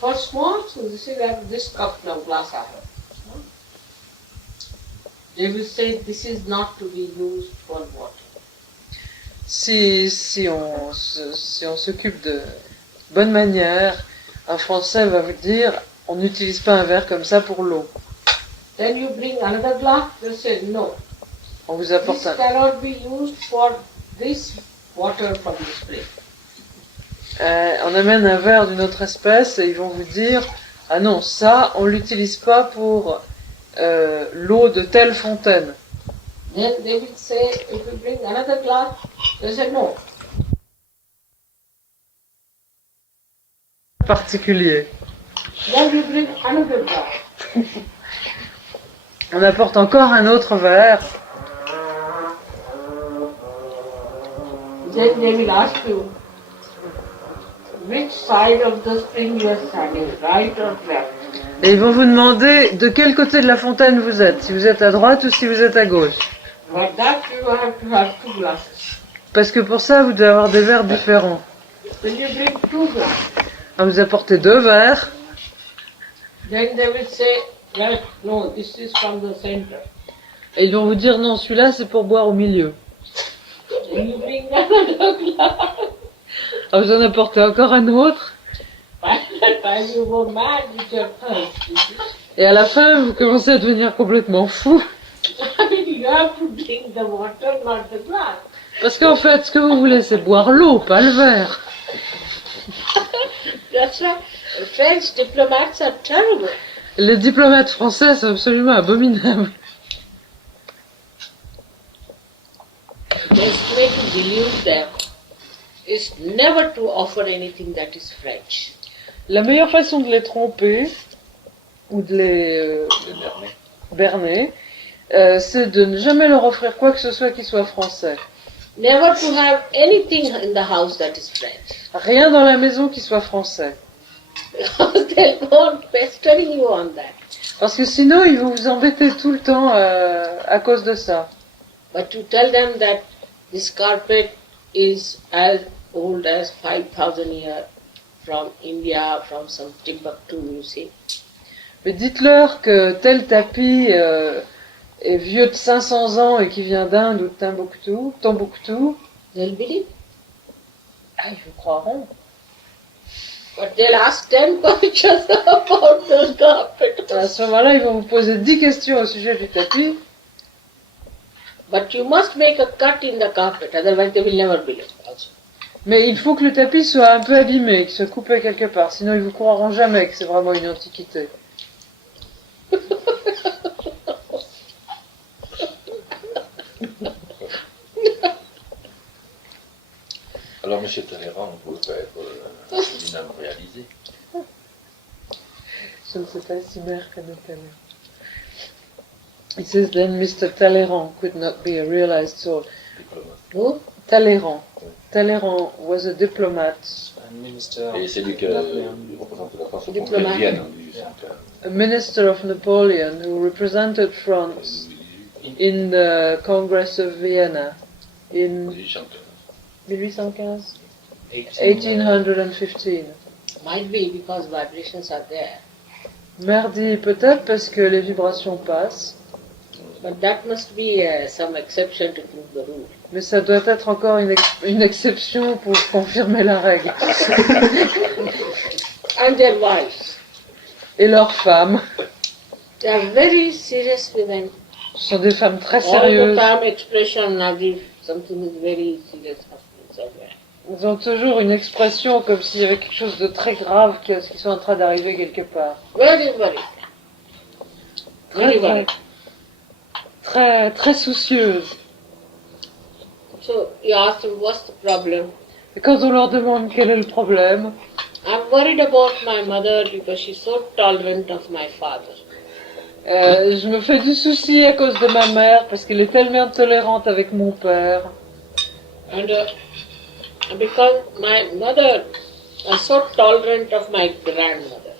For small, so this is like this cup now, glass I have. They will say this is not to be used for water. Si on s'occupe de bonne manière, un Français va vous dire on n'utilise pas un verre comme ça pour l'eau. Then you bring another glass, they say no. On vous This apporte un... cannot be used for this water from the spring. on amène un verre d'une autre espèce et ils vont vous dire ah non, ça on l'utilise pas pour l'eau de telle fontaine. Then they will say, if you bring another glass, they say no. Particulier. Then you bring another glass. On apporte encore un autre verre. Then they will ask you, which side of the spring you are standing, right or left? Et ils vont vous demander de quel côté de la fontaine vous êtes, si vous êtes à droite ou si vous êtes à gauche. For that you have to have two glasses. Parce que pour ça, vous devez avoir des verres différents. When you bring two glasses, Alors, vous apportez deux verres, then they will say, well, no, this is from the center. et ils vont vous dire non, celui-là c'est pour boire au milieu. Then you bring another glass. Alors vous en apportez encore un autre, By the time you go mad with your thirst, et à la fin, vous commencez à devenir complètement fou. I mean, you have to drink the water, not the glass. Parce qu'en fait, ce que vous voulez, c'est boire l'eau, pas le verre. That's why French diplomats are terrible. Les diplomates français sont absolument abominables. The best way to believe them is never to offer anything that is French. La meilleure façon de les tromper, ou de les berner, c'est de ne jamais leur offrir quoi que ce soit qui soit français. Never to have anything in the house that is French. Rien dans la maison qui soit français. Because they'll go on pestering you on that. Parce que sinon, ils vont vous embêter tout le temps à cause de ça. But to tell them that this carpet is as old as 5,000 years from India, from some Timbuktu, you see. Mais dites-leur que tel tapis est vieux de 500 ans et qui vient d'Inde ou de Tombouctou. They'll believe. Ah, ils vous croiront. But they'll ask 10 questions about the carpet. À ce moment-là, ils vont vous poser 10 questions au sujet du tapis. But you must make a cut in the carpet, otherwise they will never believe also. Mais il faut que le tapis soit un peu abîmé, qu'il soit coupé quelque part, sinon ils vous croiront jamais que c'est vraiment une antiquité. Alors, Monsieur Talleyrand, vous pouvez pas être un homme réalisé. Je ne sais pas si mère connaît Talleyrand. It says then Mr. Talleyrand could not be a realized soul. Diplomate. Who? Talleyrand. Talleyrand was a diplomat, Et c'est lui qui représente la France au congrès de Diplomate. Vienne en 1815. a minister of Napoleon who represented France in the Congress of Vienna in 1815. 1815. Might be because vibrations are there. Mardi, peut-être parce que les vibrations passent, But that must be some exception to prove the rule. mais ça doit être encore une exception pour confirmer la règle. And their wives. et leurs femmes. They are very serious women. Ce sont des femmes très All the sérieuses. time expression as if something is very serious happening somewhere. Ils ont toujours une expression comme s'il y avait quelque chose de très grave qui soit en train d'arriver quelque part. Very worried. Très, Very très, worried. très soucieuses. So you ask them what's the problem. Et quand on leur demande quel est le problème, I'm worried about my mother because she's so tolerant of my father. je me fais du souci à cause de ma mère parce qu'elle est tellement tolérante avec mon père. And because my mother is so tolerant of my grandmother.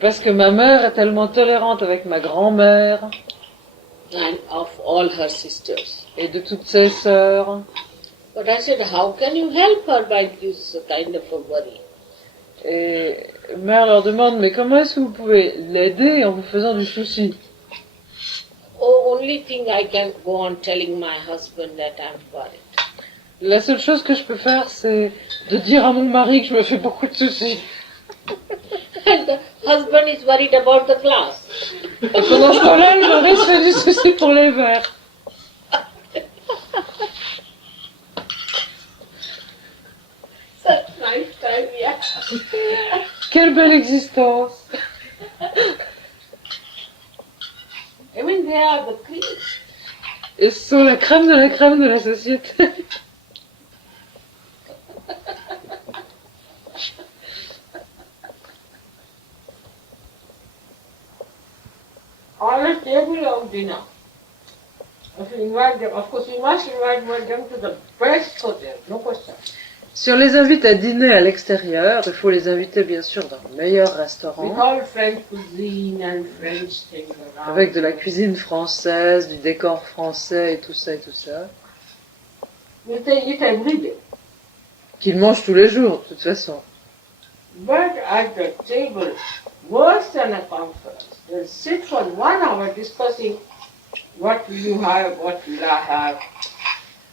Parce que ma mère est tellement tolérante avec ma grand-mère And of all her sisters. et de toutes ses sœurs. But I said, how can you help her by this kind of a worry? Et mère leur demande, mais comment est-ce que vous pouvez l'aider en vous faisant du souci? Oh, only thing I can go on telling my husband that I'm worried. La seule chose que je peux faire, c'est de dire à mon mari que je me fais beaucoup de soucis. And the husband is worried about the glass. Et pendant ce temps-là, le mari se fait du souci pour les verres. Such nice time, yeah. Quelle belle existence! I mean, they are the cream. Et ce sont la crème de la société. On a table of dinner. If you invite them, of course, you must invite them to the best hotel, no question. Si on les invite à dîner à l'extérieur, il faut les inviter bien sûr dans le meilleur With restaurant, all French cuisine and French things around. avec de la cuisine française, du décor français et tout ça et tout ça. You can eat every day. Qu'ils mangent tous les jours, de toute façon. But at the table, worse than a conference, they'll sit for 1 hour discussing what will you have, what will I have.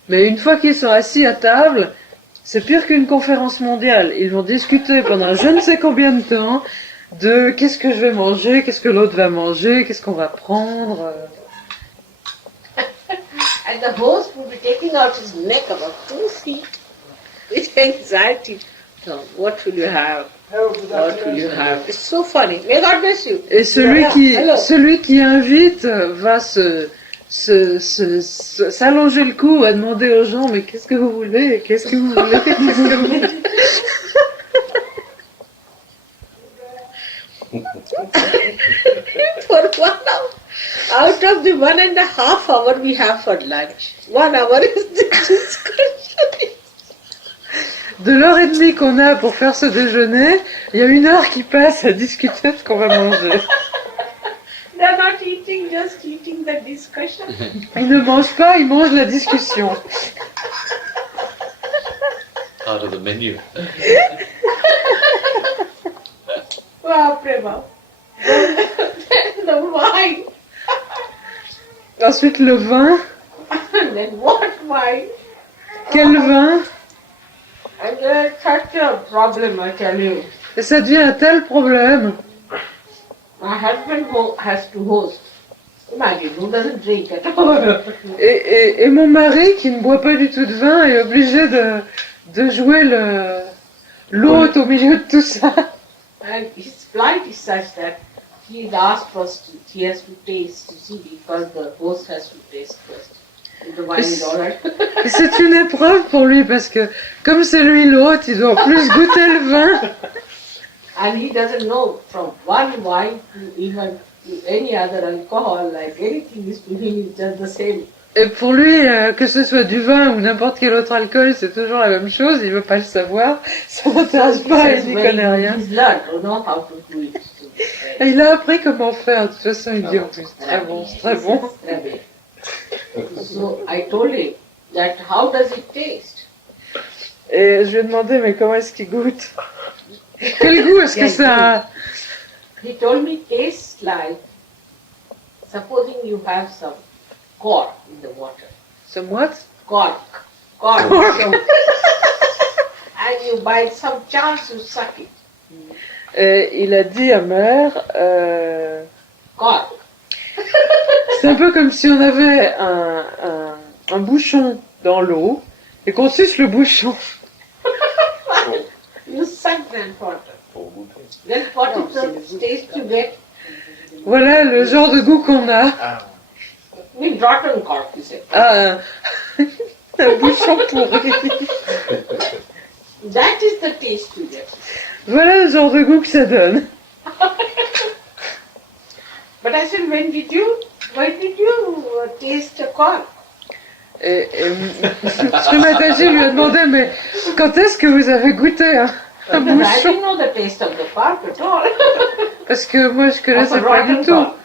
Mais une fois qu'ils sont assis à table, c'est pire qu'une conférence mondiale. Ils vont discuter pendant je ne sais combien de temps de qu'est-ce que je vais manger, qu'est-ce que l'autre va manger, qu'est-ce qu'on va prendre. And the host will be taking out his neck about 2 feet with anxiety. So, what will you have? What will you have? It's so funny. May God bless you. Et celui Hello. qui invite va s'allonger le cou à demander aux gens mais qu'est-ce que vous voulez, qu'est-ce que vous voulez, qu'est-ce que vous voulez. For 1 hour. Out of the 1.5 hour we have for lunch, 1 hour is the discussion. De l'heure et demie qu'on a pour faire ce déjeuner, il y a 1 heure qui passe à discuter de ce qu'on va manger. They're not eating, just eating the discussion. Ils ne mangent pas, ils mangent la discussion. Part of the menu. Wow, Prema. Then the wine. Ensuite le vin. And then what wine? Quel vin? And there's such a problem, I tell you. Et ça devient un tel problème. My husband has to host. Imagine, who doesn't drink at all. Et mon mari, qui ne boit pas du tout de vin, est obligé de jouer l'hôte au milieu de tout ça. And his plight is such that he is asked first, he has to taste, you see, because the host has to taste first. If the wine is all right. Et c'est une épreuve pour lui parce que, comme c'est lui l'hôte, il doit en plus goûter le vin. And he doesn't know from one wine to even to any other alcohol, like anything is to him is just the same. Et pour lui, que ce soit du vin ou n'importe quel autre alcool, c'est toujours la même chose, il veut pas le savoir, ça n'intéresse pas, il n'y connaît rien. He's learned to know how to do it. Et il a appris comment faire, de toute façon il dit en plus, très bon, c'est très bon. So I told him that how does it taste? Et je lui ai demandé, mais comment est-ce qu'il goûte? Quel goût est-ce que ça a? He told me tastes like, supposing you have some cork in the water. Some what? Cork. Cork. So, and you by some chance you suck it. Et il a dit à mère, Cork. c'est un peu comme si on avait un bouchon dans l'eau et qu'on suce le bouchon. You suck that water. Pour goûter. Then what is the taste you get? Voilà le genre de goût qu'on a. Ah, With rotten cork, you say. Ah, un bouchon pourri. That is the taste you get. Voilà le genre de goût que ça donne. But I said, why did you taste a cork? Et Sri Mataji lui a demandé, mais quand est-ce que vous avez goûté un I bouchon? didn't know the taste of the cork at all. Parce que moi je Of connaissais a pas du rotten tout. cork.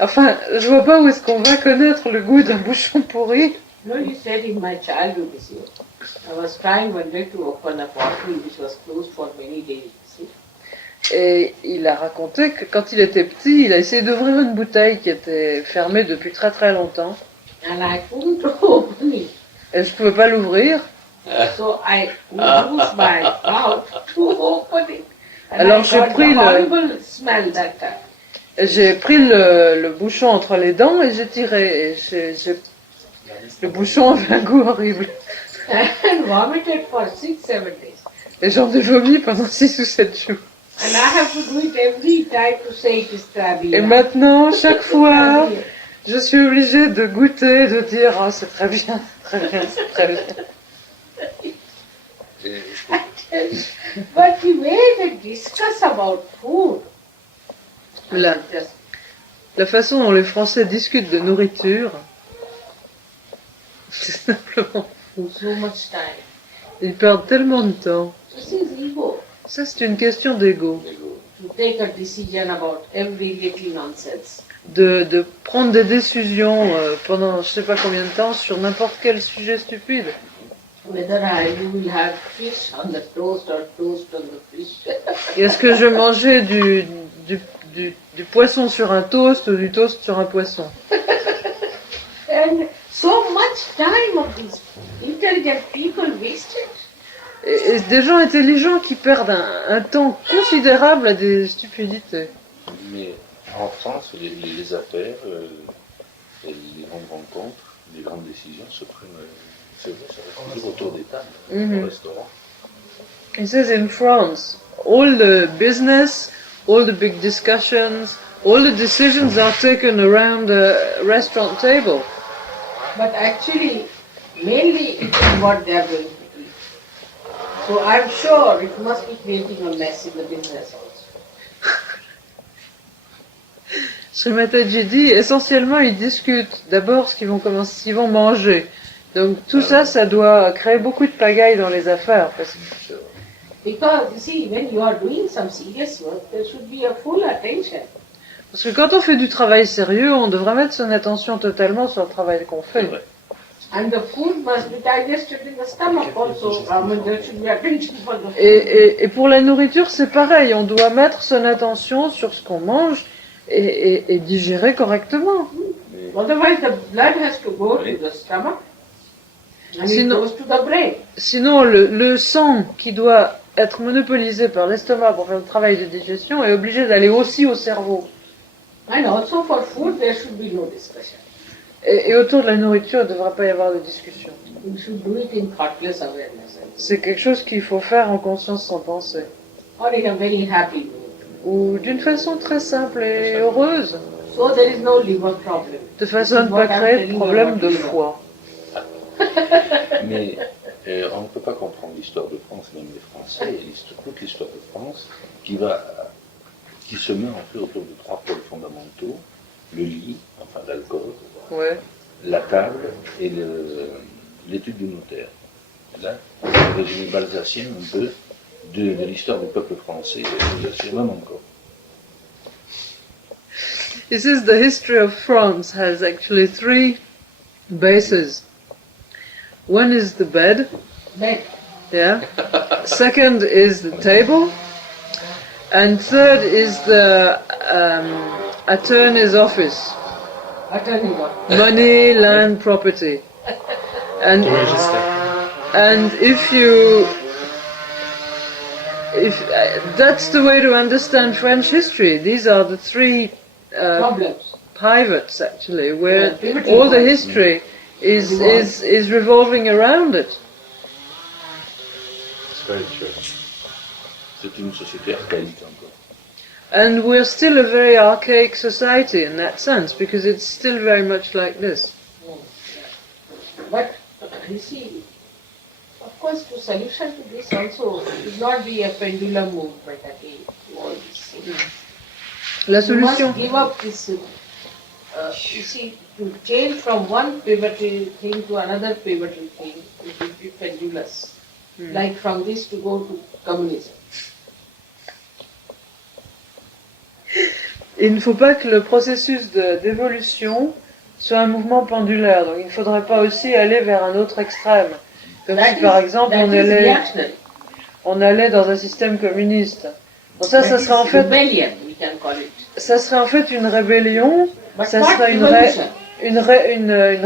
Enfin, je vois pas où est-ce qu'on va connaître le goût d'un bouchon pourri. No, you said in my childhood, you see. I was trying one day to open a bottle which was closed for many days, you see. Et il a raconté que quand il était petit, il a essayé d'ouvrir une bouteille qui était fermée depuis très très longtemps. And I couldn't open it. Et je pouvais pas l'ouvrir. So I used my mouth to open it. And Alors, I j'ai got pris the le- horrible smell that time. Et j'ai pris le bouchon entre les dents et j'ai tiré. Et le bouchon avait un goût horrible. And vomited for 6-7 days. Et j'en ai vomi pendant 6 ou 7 jours. And I have to do it every time to say it is Trabi. Et maintenant, chaque fois, je suis obligée de goûter, de dire « Ah, c'est très bien, très bien, c'est très bien. et- But the way they discuss about food, La, just la façon dont les Français discutent de nourriture, c'est simplement... so much time. Ils perdent tellement de temps. This is ego. Ça, c'est une question d'ego. To take a decision about every little nonsense. De prendre des décisions pendant je sais pas combien de temps sur n'importe quel sujet stupide. Whether you will have fish on the toast or toast on the fish. Et est-ce que je vais manger du poisson sur un toast ou du toast sur un poisson? And so much time of these intelligent people wasted. Et des gens intelligents qui perdent un temps considérable à des stupidités. Mais en France, les affaires, les grandes rencontres, les grandes décisions se prennent, c'est vrai, ça reste toujours autour des tables, Mhm. au restaurant. He says in France, all the business, all the big discussions, all the decisions are taken around a restaurant table. But actually, mainly it is what they are going to eat. So I'm sure it must be creating a mess in the business also. Sri Mataji dit, essentiellement, ils discutent d'abord ce qu'ils vont manger. Donc tout ça, ça doit créer beaucoup de pagaille dans les affaires. Parce que Because you see, when you are doing some serious work, there should be a full attention. Parce que quand on fait du travail sérieux, on devrait mettre son attention totalement sur le travail qu'on fait. C'est vrai. And the food must be digested in the stomach also. There should be attention for the food. Et pour la nourriture, c'est pareil. On doit mettre son attention sur ce qu'on mange et digérer correctement. Otherwise, the blood has to go to the stomach and it Sinon- goes to the brain. Sinon, le sang qui doit être monopolisé par l'estomac pour faire le travail de digestion est obligé d'aller aussi au cerveau. And also for food, there should be no discussion. Et autour de la nourriture, il ne devrait pas y avoir de discussion. You should do it in thoughtless awareness C'est quelque chose qu'il faut faire en conscience sans penser. or in a very happy mood. Ou d'une façon très simple et heureuse, So there is no liver problem. de façon à ne pas créer de problème de foie. Mais on ne peut pas comprendre l'histoire de France, même les Français, toute l'histoire de France, qui se met en fait autour de 3 pôles fondamentaux, le lit, enfin l'alcool, Ouais. la table et l'étude du notaire. Là, le résumé balsacien un peu de l'histoire du peuple français, c'est même encore. He says the history of France has actually 3 bases. One is the bed, Then, yeah. Second is the table. And third is the attorney's office. attorney law. Money, land, property. And To register. And if if that's the way to understand French history. These are the three Problems. pivots, actually, where Yeah, pivotal all the points. history is revolving around it. It's very true. C'est une société archaïque encore. And we're still a very archaic society in that sense, because it's still very much like this. But you see, of course, the solution to this also should not be a pendulum movement again. All these things. La You must solution. give up this. You see, to change from one pivotal thing to another pivotal thing, it will be pendulous. Like from this to go to communism. Il ne faut pas que le processus d'évolution soit un mouvement pendulaire. Donc il ne faudrait pas aussi aller vers un autre extrême. Comme si par exemple on allait dans un système communiste. Donc ça serait en fait, Rebellion, we can call it. ça serait en fait une rébellion, But ça not serait revolution. une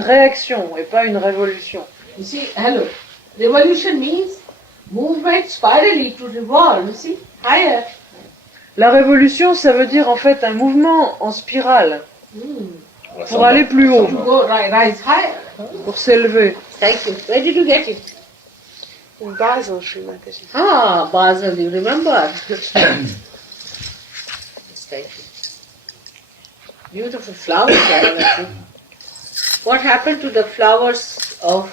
réaction et pas une révolution. You see, hello. Revolution means movement spirally to revolve, you see, higher. La révolution, ça veut dire en fait un mouvement en spirale pour aller plus haut, To go rise higher. pour s'élever. Thank you. Where did you get it? In Basel, Sri Mataji. Ah, Basel, you remember? Yes, thank you. Beautiful flowers there, I think. What happened to the flowers of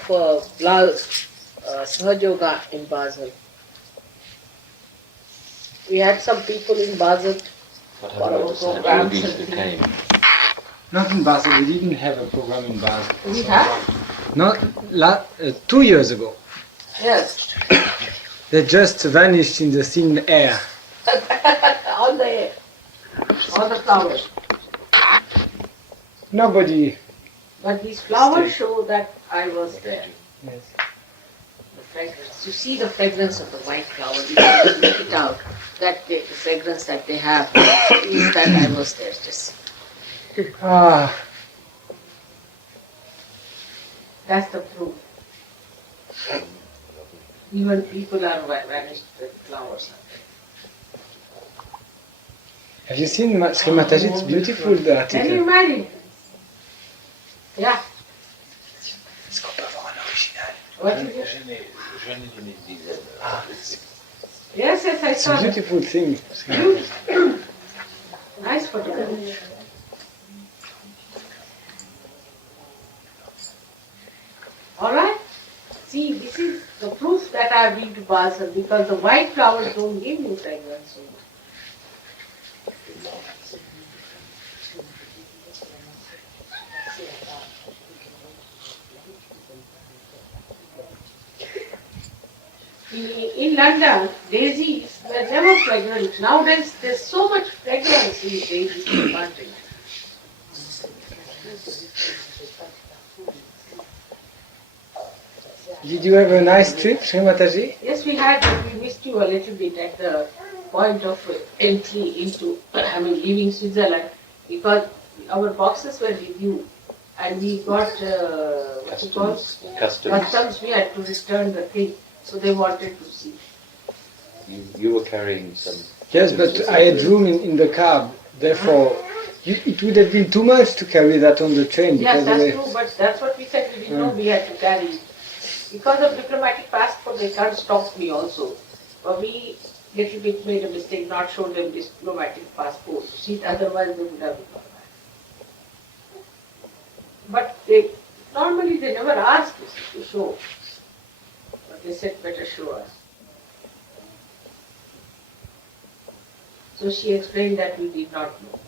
SahajaYoga in Basel? We had some people in Basel. What For our happened to programs Yogis and who came? Not in Basel. We didn't have a program in Basel. We have? Not 2 years ago. Yes. They just vanished in the thin air. All the flowers. Nobody. But these flowers show that I was there. Yes. The fragrance. You see the fragrance of the white flower. You can make it out. That the fragrance that they have is that I was there. Just Ah, that's the proof. Even people are vanished with flowers. have you seen Sri Mataji? It's beautiful, the Can you article. imagine? Yeah. Est-ce qu'on peut avoir un original? What is it? Je n'ai donné une dizaine. Ah, Yes, yes, I it's saw a that. beautiful thing. Nice photograph. All right. See, this is the proof that I have been to Basel because the white flowers don't give you fragrance. In London, daisies were never fragrant. Nowadays, there's so much fragrance in daisies in country. Did you have a nice trip, Sri Mataji? Yes, we had, but we missed you a little bit at the point of entry into, leaving Switzerland because our boxes were with you and we got, customs, we had to return the thing. So they wanted to see. You were carrying some. Yes, but I had room in the car. Therefore, it would have been too much to carry that on the train. Yes, because that's true, but that's what we said. We didn't know we had to carry it. Because of diplomatic passport, they can't stop me also. But we little bit made a mistake, not shown them diplomatic passport. See, otherwise they would have gone back. But normally they never ask us to show. But they said better show us. So she explained that we did not know.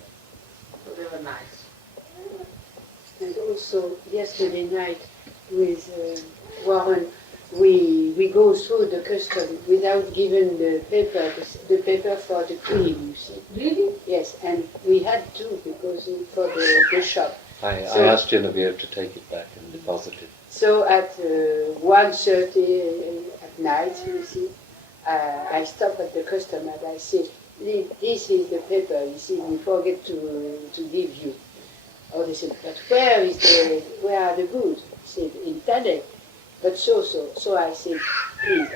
So they were nice. And also yesterday night with Warren, we go through the custom without giving the paper for the cream, you see. Really? Yes, and we had to because for the shop. I So- asked Genevieve to take it back and deposit it. So at 1:30 at night, you see, I stop at the custom and I say, this is the paper, you see, we forget to give you. Oh, they said, but where are the goods? I said, in Tadek. But so I said, please,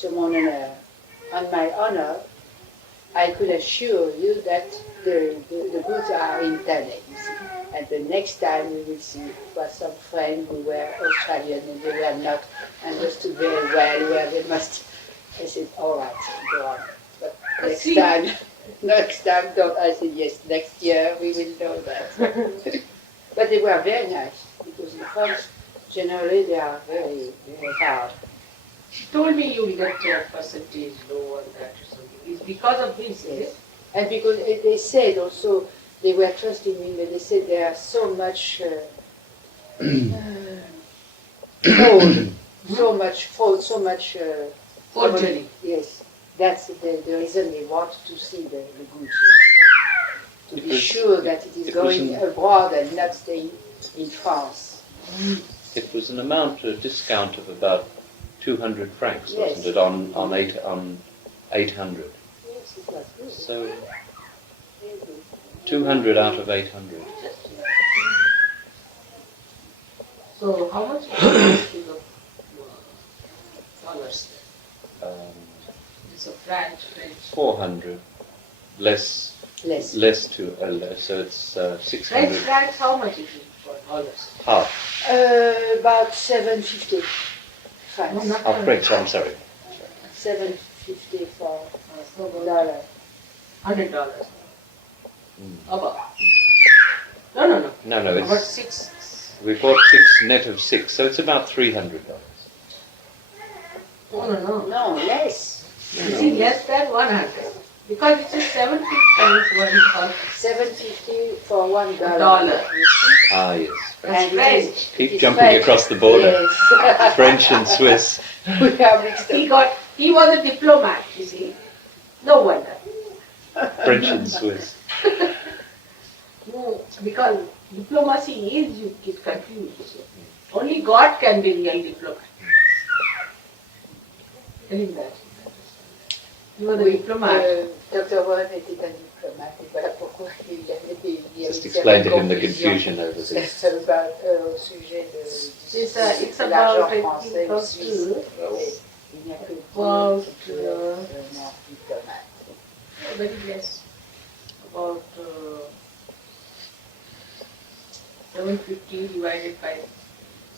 sur mon honneur. On my honor, I could assure you that the goods are in Tallinn, you see. And the next time we will see it was some friend who were Australian and they were not understood very well where they must. I said, all right, go on. But next time, don't. I said, yes, next year we will know that. But they were very nice because in France, generally they are very, very hard. She told me you will get your percentage low on that or something. It's because of this, is it? And because they said also, they were trusting me, but they said there are so much fraud, so much Forgery. Yes, that's the reason they want to see the goods. To be sure that it is going abroad and not staying in France. It was an amount, a discount of about 200 francs, Yes. wasn't it, on 800? Yes, it was good. So Very good. 200 out of 800. So how much is the dollars? It's a French. 400, less to so it's 600. French, how much is it for dollars? Half. About 750 francs. Oh, French, I'm sorry. 750 for dollar. $100. Mm. About. No. No, About it's 6. we bought 6 net of 6, so it's about $300. No. No, less. You see, less than 100. Because it is 750 750 for $1. Dollar. You see? Ah, yes. That's And French. Keep It's jumping French. across the border. Yes. French and Swiss. We are mixed up. He was a diplomat, you see. No wonder. French and Swiss. No, because diplomacy is, you get confused. You see. Only God can be real diplomat. Tell him that. You were the Oui, diplomat. Dr. Warren était un diplomate, et voilà pourquoi il y avait Just explain to him the confusion over this. Au sujet It's de l'argent about français ou suisse. to Il n'y a que about Dieu qui peut être un diplomate. very less. About 750 divided by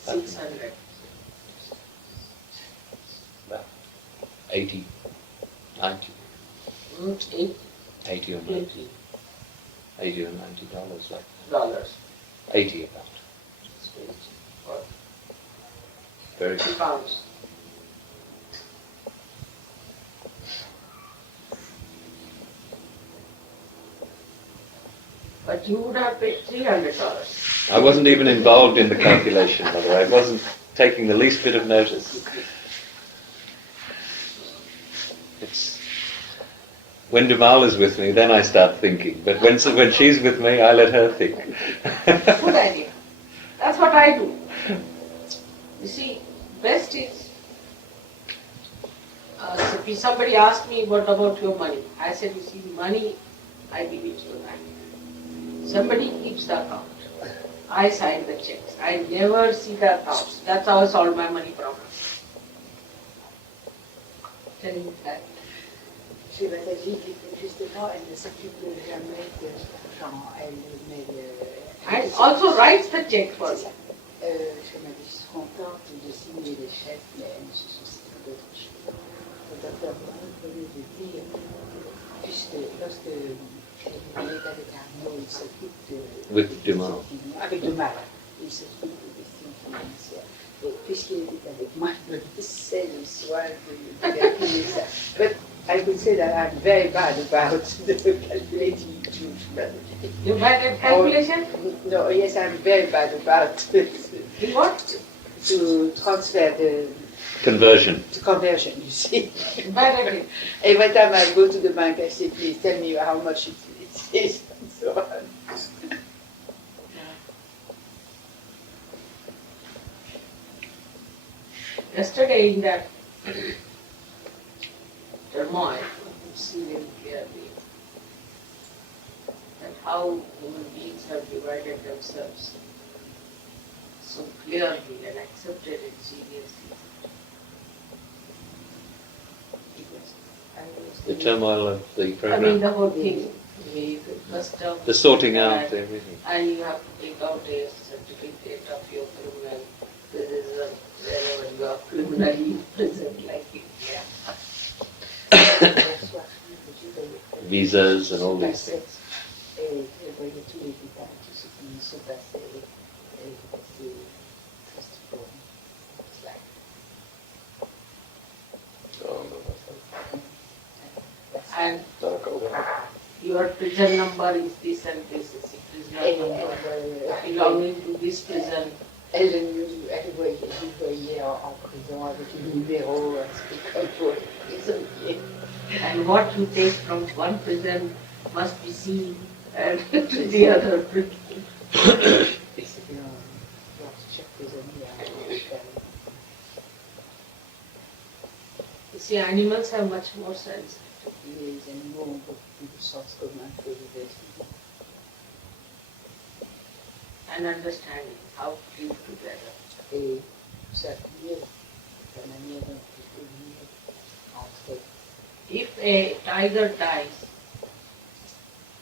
600. 80, 90, 8 80 or 90, $80 or $90, like dollars. 80 about. Or Very 50 good. pounds. But you would have paid $300. I wasn't even involved in the calculation, Mother. I wasn't taking the least bit of notice. It's when Dumal is with me, then I start thinking. But when she's with me, I let her think. Good idea. That's what I do. You see, best is, if somebody asked me, what about your money? I said, you see, money, I give it to the bank. Somebody keeps the account. I sign the checks. I never see the accounts. That's how I solve my money problem. Tell you that. Chez Bataille, justement, elle ne s'occupe jamais de l'argent. Elle met le... And also writes the check for C'est you. ça. Je suis contente de signer les chèques, mais elle ne se soucie pas d'autre chose. Le docteur Brown venait de dire, puisque lorsque elle est avec Arnaud, il s'occupe de... With Dumas. Avec Dumas, il s'occupe des questions financières. Et puisqu'il était avec moi, il me laissait le soin de calculer ça. But I would say that I'm very bad about calculating huge money. You bad at calculation? No, yes, I'm very bad about In what? to transfer the Conversion. conversion, you see. Bad at it. Every time I go to the bank, I say, please tell me how much it is, and so on. Yesterday in that turmoil, you see very clearly that how human beings have divided themselves so clearly and accepted it seriously. the turmoil of the I mean, program, the whole thing. You must have the sorting out everything. and you have to take out a certificate of your criminal citizen wherever you are criminally present, like India. Visas and all these things. Et je voyais tous les détails, tout ce qui se passait, et c'était triste pour moi. It's like, And your prison number is this and this is a prisoner number belonging to this prison. elle voyait en prison avec le numéro, c'est comme pour les prisonniers. And what you take from one prison must be seen to the other prison. Et c'était genre chaque prisonnier a un carnet. You see, animals have much more sense. Les animaux ont beaucoup plus de sens commun que les êtres humains. And understanding how to live together. Et s'appuyer la manière dont il faut vivre entre eux. If a tiger dies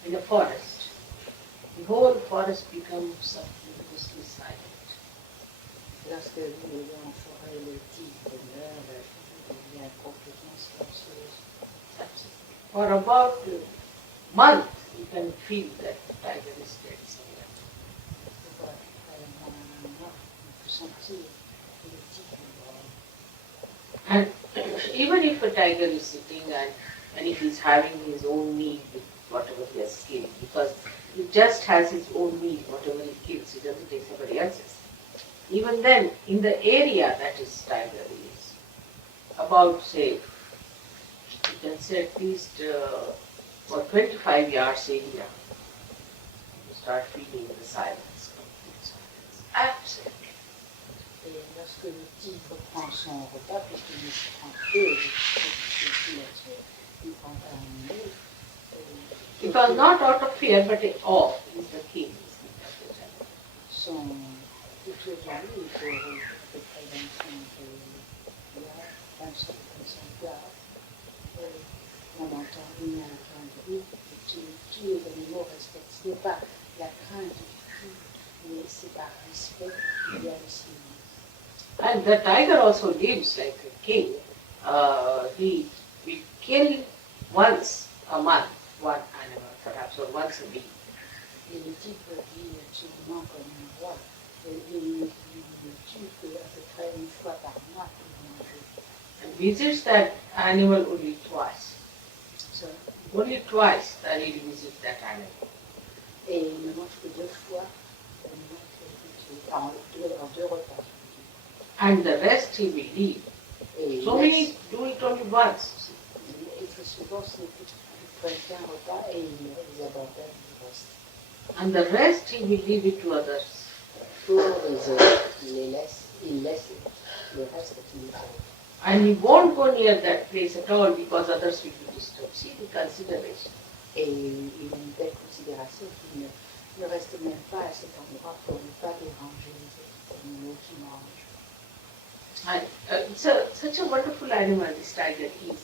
in a forest, the whole forest becomes subconsciously silent. Lorsque nous allons en forêt, le tigre meurt, la forêt devient complètement silencieuse. For about a month, you can feel that the tiger is dead somewhere. On peut sentir que le tigre est mort. And even if a tiger is sitting and if he's having his own meal with whatever he has killed, because he just has his own meal, whatever he kills, he doesn't take somebody else's. Even then, in the area that his tiger is, about say, you can say at least for 25 yards area, you start feeling the silence, complete silence, absolutely. Et lorsque le tigre prend son repas, puisqu'il prend peu il prend un livre. Because not out of fear, but awe is the king. Son futur mari, il faut faire attention que là, quand son garde, on entend une grande tous les animaux respectent. Ce n'est pas la crainte du tout, mais c'est par respect qu'il y a le silence. And the tiger also lives like a king. He will kill once a month one animal, perhaps, or once a week. Et le tigre vit absolument comme un roi. Il ne tue qu'à peu près une fois par mois pour manger. And visits that animal only twice. So, Only twice that he will visit that animal. et il ne mange que 2 fois l'animal qu'il a tué, en 2 repas. And the rest he will leave. Et So many do it only once. il fait souvent ce qu'ils prennent qu'un repas et ils abandonnent le reste. And the rest he will leave it to others. Pour les autres, il laisse le reste qu'il fait. And he won't go near that place at all because others will be disturbed. See the consideration. Et il a une belle considération qu'il ne reste même pas à cet endroit pour ne pas déranger les autres animaux qui mangent. And it's such a wonderful animal, this tiger is,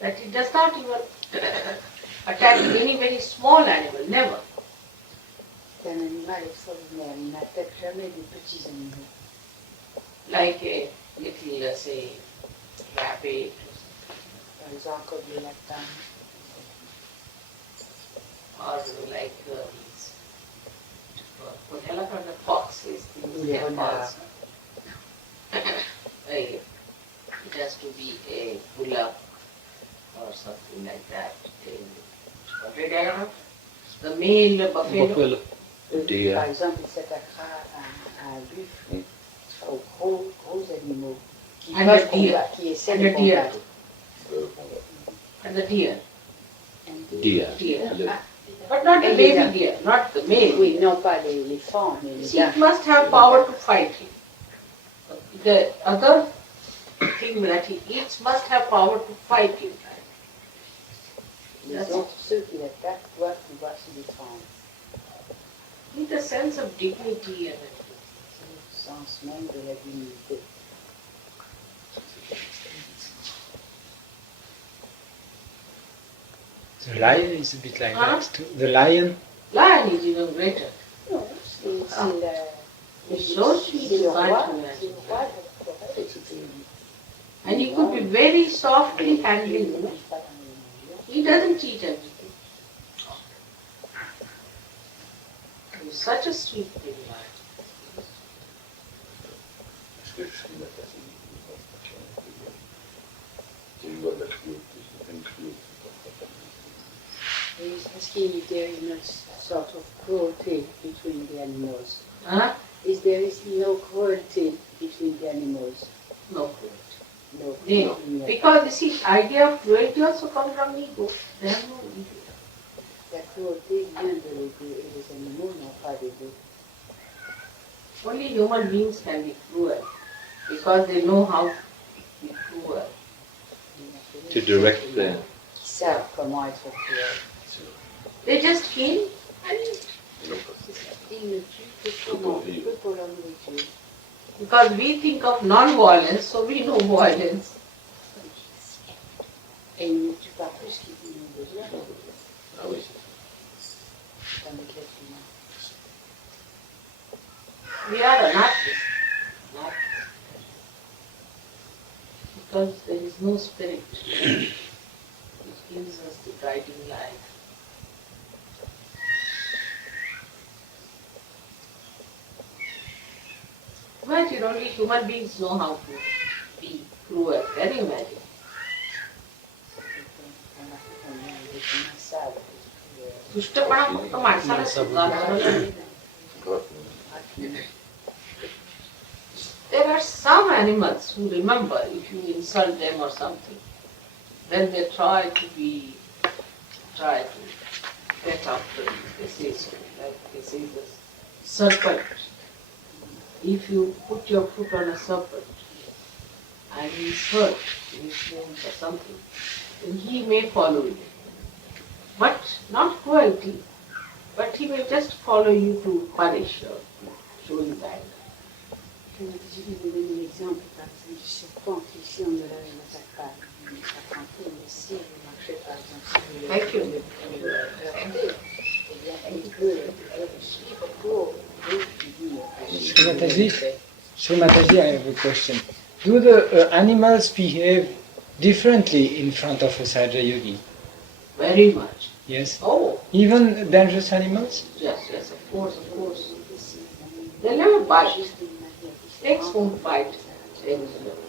that it does not even attack any very small animal, never. C'est un animal extraordinaire, il n'attaque jamais des petits animaux. Like a little, say, rabbit, Par exemple, comme les lapins. or like these, what elephant and foxes, Ou these les can renards. It has to be a bullock or something like that. What did I have? The male buffalo. Deer. Par exemple, il s'attaquera à un buffle, aux gros animaux qui And peuvent the deer. combattre, qui essaient And de the deer. combattre. And the deer. Deer. Deer. But not the And the baby deer, not the male. Oui, non pas les femmes, mais les See, it dames. must have power to fight him. The other thing that he eats must have power to fight him. Les autres, ceux qui l'attaquent, doivent pouvoir se défendre. With a sense of dignity and everything. C'est le sens même de la dignité. The lion is a bit like Huh? that too. The lion. Lion is even greater. Non, c'est It's so sweet, c'est le you roi, can't c'est imagine. le roi de la forêt. And he could be very softly handling them. He doesn't eat everything. He's such a sweet little lion. Est-ce que je suis natation? J'ai eu de la cruauté, une cruauté. He's asking if there is no sort of cruelty between the animals. Huh? Is there is no cruelty between the animals? No cruelty. No. No. Because you see, idea of cruelty also comes from ego. There are no ego. La cruauté vient de l'ego et les animaux n'ont pas d'ego. Only human beings can be cruel because they know how to be cruel. To direct their... Qui savent comment être cruel. They just kill and Ils ne tuent que pour leur nourriture. because we think of non-violence, so we know violence. Et ils ne tuent pas plus qu'ils n'ont besoin Ah oui. dans les êtres humains. We are anarchists. Because there is no spirit which gives us the guiding light. Imagine only human beings know how to be cruel. Can you imagine? दुष्टपणा फक्त माणसाला सुद्धा There are some animals who remember if you insult them or something, then they try to get after you. They say so, like they say the serpent. If you put your foot on a serpent and he is hurt, he is wounded or something, then he may follow you. But not cruelty, but he may just follow you to punish or show you bad. Je vais vous donner un exemple, par exemple, du serpent, qui si on ne l'attaque pas, il ne s'attaque pas, mais si vous marchez par exemple, si vous Thank you. le heurtez, eh bien, il peut suivre pour vous dire. Srimataji, I have a question. Do the animals behave differently in front of a Sahaja yogi? Very much. Yes. Oh, Even dangerous animals? yes, of course. They never bite. Snakes won't bite. They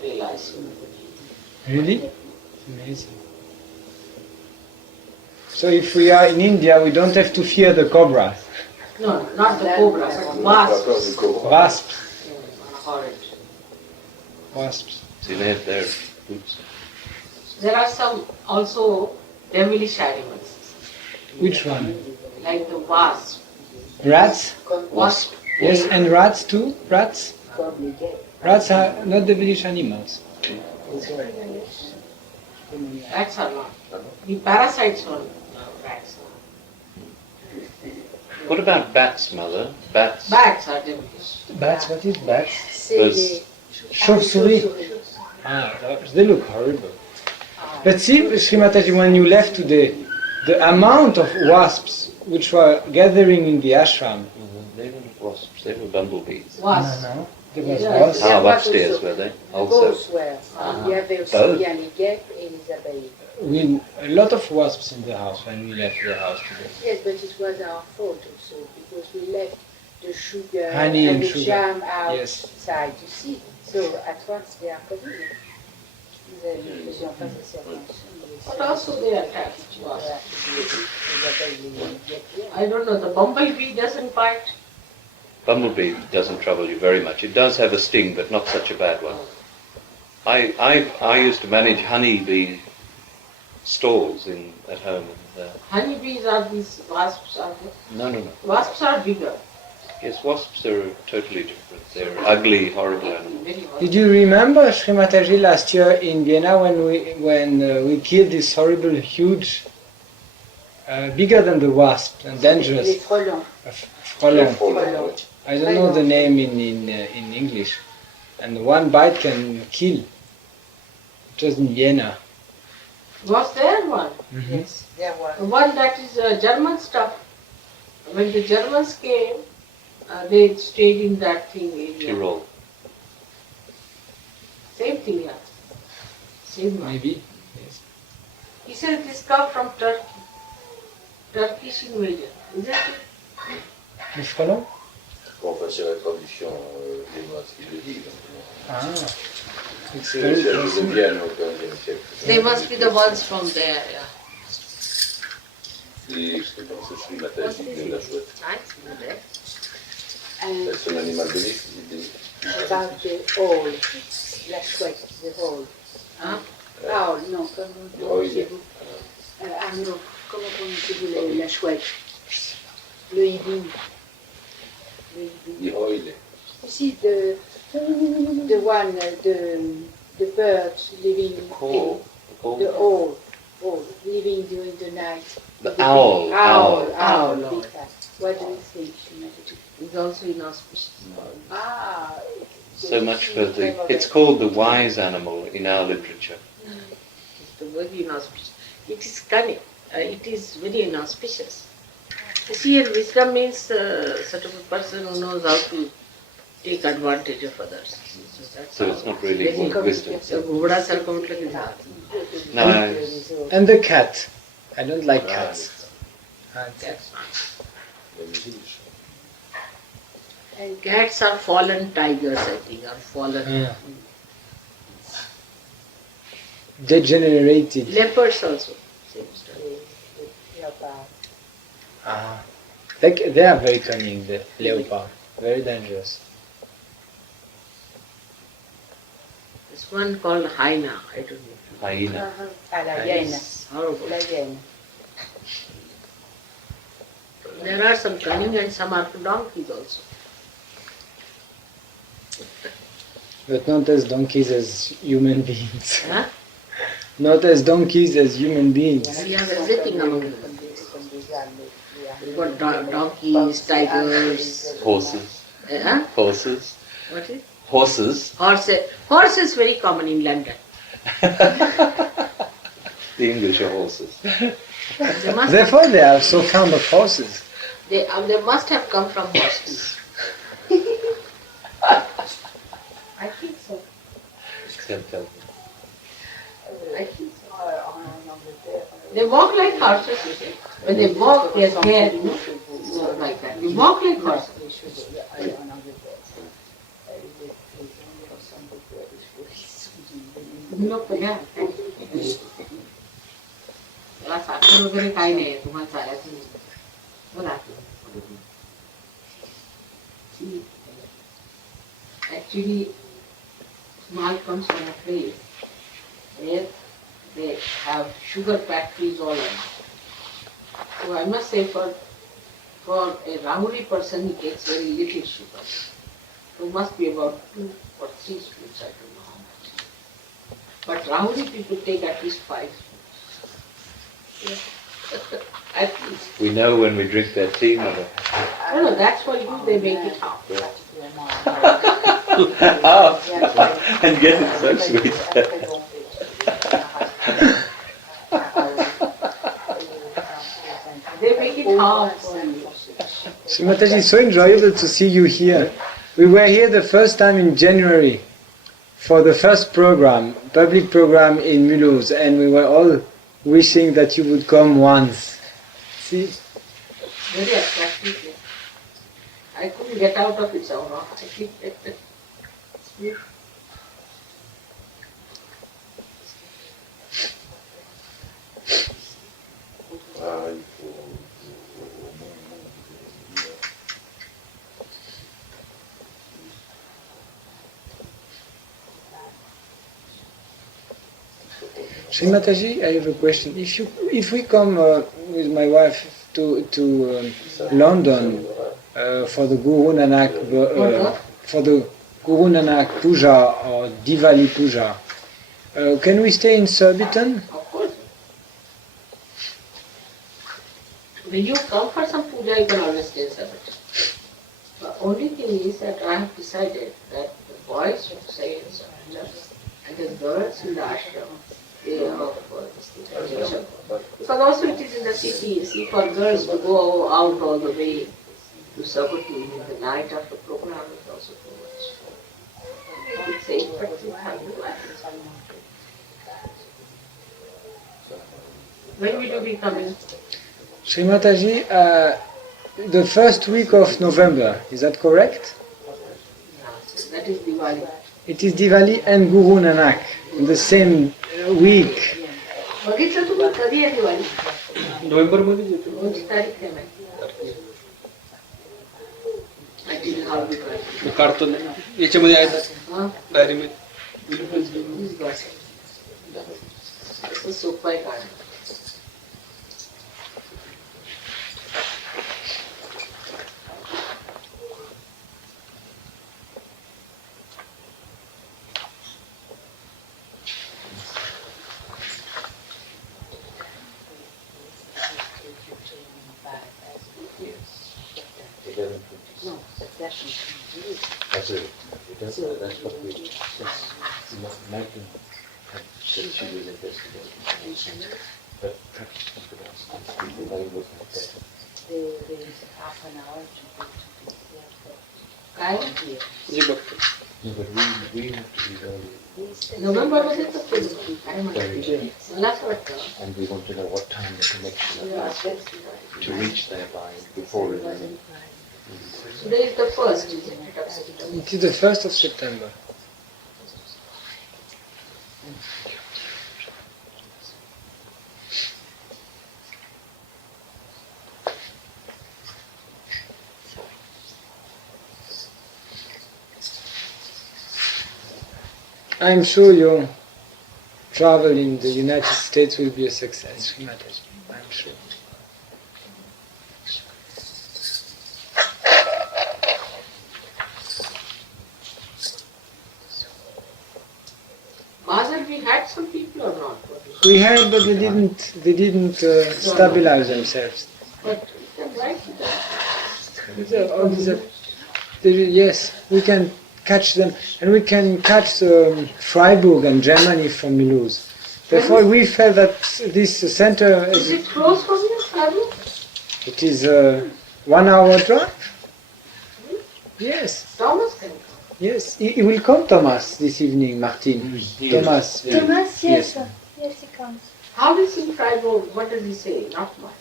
realize. Really? Amazing. So if we are in India, we don't have to fear the cobra. No, not the cobra, but wasps. Wasps. Horrid. Wasps. So they have their boots. There are some also devilish animals, Which one? like the wasp. Rats? Wasp. Yes, and rats too? Rats? Comme les guêpes. Rats are not devilish animals. Rats are not. The parasites on rats. What about bats, Mother? Bats? Bats are devilish. Bats? What is bats? C'est Those- les Chauve-souris. Ah, they look horrible. But see, Srimataji, when you left today, the amount of wasps which were gathering in the ashram. They were not wasps, they were bumblebees. Wasp. No, there was Yeah. wasps. Ah, upstairs were they? Also. grosses, ouais. Il y avait aussi Both. bien les guêpes et les abeilles. A lot of wasps in the house when we left the house today. Yes, but it was our fault also because we left the sugar Honey and the sugar. jam outside, Yes. you see. So at once they are coming. Nous ne faisions pas assez attention. But also they attack wasps. Voilà, les abeilles, les guêpes. I don't know, the bumblebee doesn't bite. Bumblebee doesn't trouble you very much. It does have a sting, but not such a bad one. I used to manage honeybee stalls at home. And, Honeybees are these wasps, are they? no. Wasps are bigger. Yes, wasps are totally different. They're ugly, horrible animals. Very horrible. Did you remember, Srimataji, last year in Vienna when we killed this horrible, huge, bigger than the wasp and Les dangerous frelons. frelon? Frelons. I don't know the name in English. And one bite can kill. It was in Vienna. Was there one? Yes, there was. One that is German stuff. When the Germans came, they stayed in that thing area. Tyrol. Same thing, yeah. Same one. Maybe. Yes. He said this come from Turkey. Turkish invasion. Isn't it? Which fellow? Bon, enfin, c'est la traduction génoise qui le dit. Ah. It's C'est very celle de possible. Vienne au XVe siècle. They must be the ones from there, yeah. C'est dans ce Sri Mataji de la chouette. Nice, there. And C'est un animal bélique. about the owl, la chouette, the owl. Hein? Owl, non, comment prononcez-vous Arnaud, comment prononcez-vous la chouette? Le hibou. Le hibou. Iroile. You see, the one, the bird living Call. the owl living during the night. The owl. Owl, Lord. big cat. What do you think, Shumatiji? It's also inauspicious. Ah, So much for the. It's called the wise animal in our literature. It's the very inauspicious. It is cunning. It is very inauspicious. You see, and wisdom means sort of a person who knows how to take advantage of others. That's So how. it's not really Very wisdom. So, घोड़ा सर को मतलब किधर? No, And the cat. I don't like cats. That's not. La musique. and Cats are fallen tigers, I think, are fallen. Yeah. Degenerated. Leopards also. Same story. leopard. Ah. They are very cunning, the leopard. Very dangerous. There's one called hyena. I don't know. hyena. Ah, la hyène. It's horrible. La hyène. There are some cunning and some are donkeys also. But not as donkeys as human beings. Huh? Not as donkeys as human beings. We have everything among them. Comme des ânes, We've got donkeys, tigers. Horses. Huh? Horses. What is? Horses. Horse is very common in London. The English are horses. They must, Therefore, they are so fond of horses. they must have come from horses. I think so. Can't tell. I think so. They walk like horses, you see. When they walk, their hair, you know, goes like that. They walk like horses. लोग क्या त्याला साखर वगैरे काही नाही तुम्हाला चालायचं नाही बघा actually small comes from a place where they have sugar factories all around. So I must say for a Rahuri person he takes very little sugar. So it must be about 2 or 3 spoons, I don't know how much. But Rahuri people take at least 5 spoons. Yeah. At least. We know when we drink their tea, mother. No, that's for you they make it half. And yet it's so sweet. They make it half for you. Srimataji, it's so enjoyable to see you here. We were here the first time in January for the first program, public program in Mulhouse, and we were all wishing that you would come once. See? Very attractive place. I couldn't get out of it somehow. I think it's beautiful. Ah, il faut. Srimataji, I have a question. If we come with my wife to London for the Guru Nanak for the Guru Nanak Puja or Diwali Puja, can we stay in Surbiton? Of course. When you come for some puja, you can always stay in Sahaja. The only thing is that I have decided that the boys should stay in Sahaja and the girls in the ashram. day of this thing. Because also it is in the city, you see, for girls to go out all the way to Sabati in the night after program is also too much. I could say, but it has to happen. When will you be coming? Sri Mataji, the first week of November, is that correct? That is Diwali. It is Diwali and Guru Nanak in the same week. बघितलं तुम्ही कधी आहे दिवाळी? नोव्हेंबरमध्ये येतो. कोणती तारीख आहे माहिती? I didn't have it right. मग काढतो ना. याच्यामध्ये आहे Huh? डायरीमध्ये. This goes. असं सोपं आहे काढणं. No, that's That's it. That's what we Martin had said she will investigate. But people they look at that. there is half an hour to go to the theater. काय? जे बघतो. No, but we have to be very नोव्हेंबरमध्येच असते दिवाळी. काय म्हणते? मला असं वाटतं. and we want to know what time the connection is to reach there by before 11. Today is the first, isn't it, of September? It is the 1st of September. I'm sure your travel in the United States will be a success, Sri Mataji. I'm sure. Mazar, we had some people or not? We had, but they didn't stabilize themselves. But we can write to them. Yes, we can catch them, and we can catch Freiburg and Germany from Mulhouse. Therefore, we felt that this center Is it close from here, Freiburg? it is a 1 hour drive. Yes, Thomas can come. yes. He will come, Thomas, this evening, Martin. Thomas. Thomas, yes. Yes. Yes, he comes. How is in Freiburg? What does he say? Not much.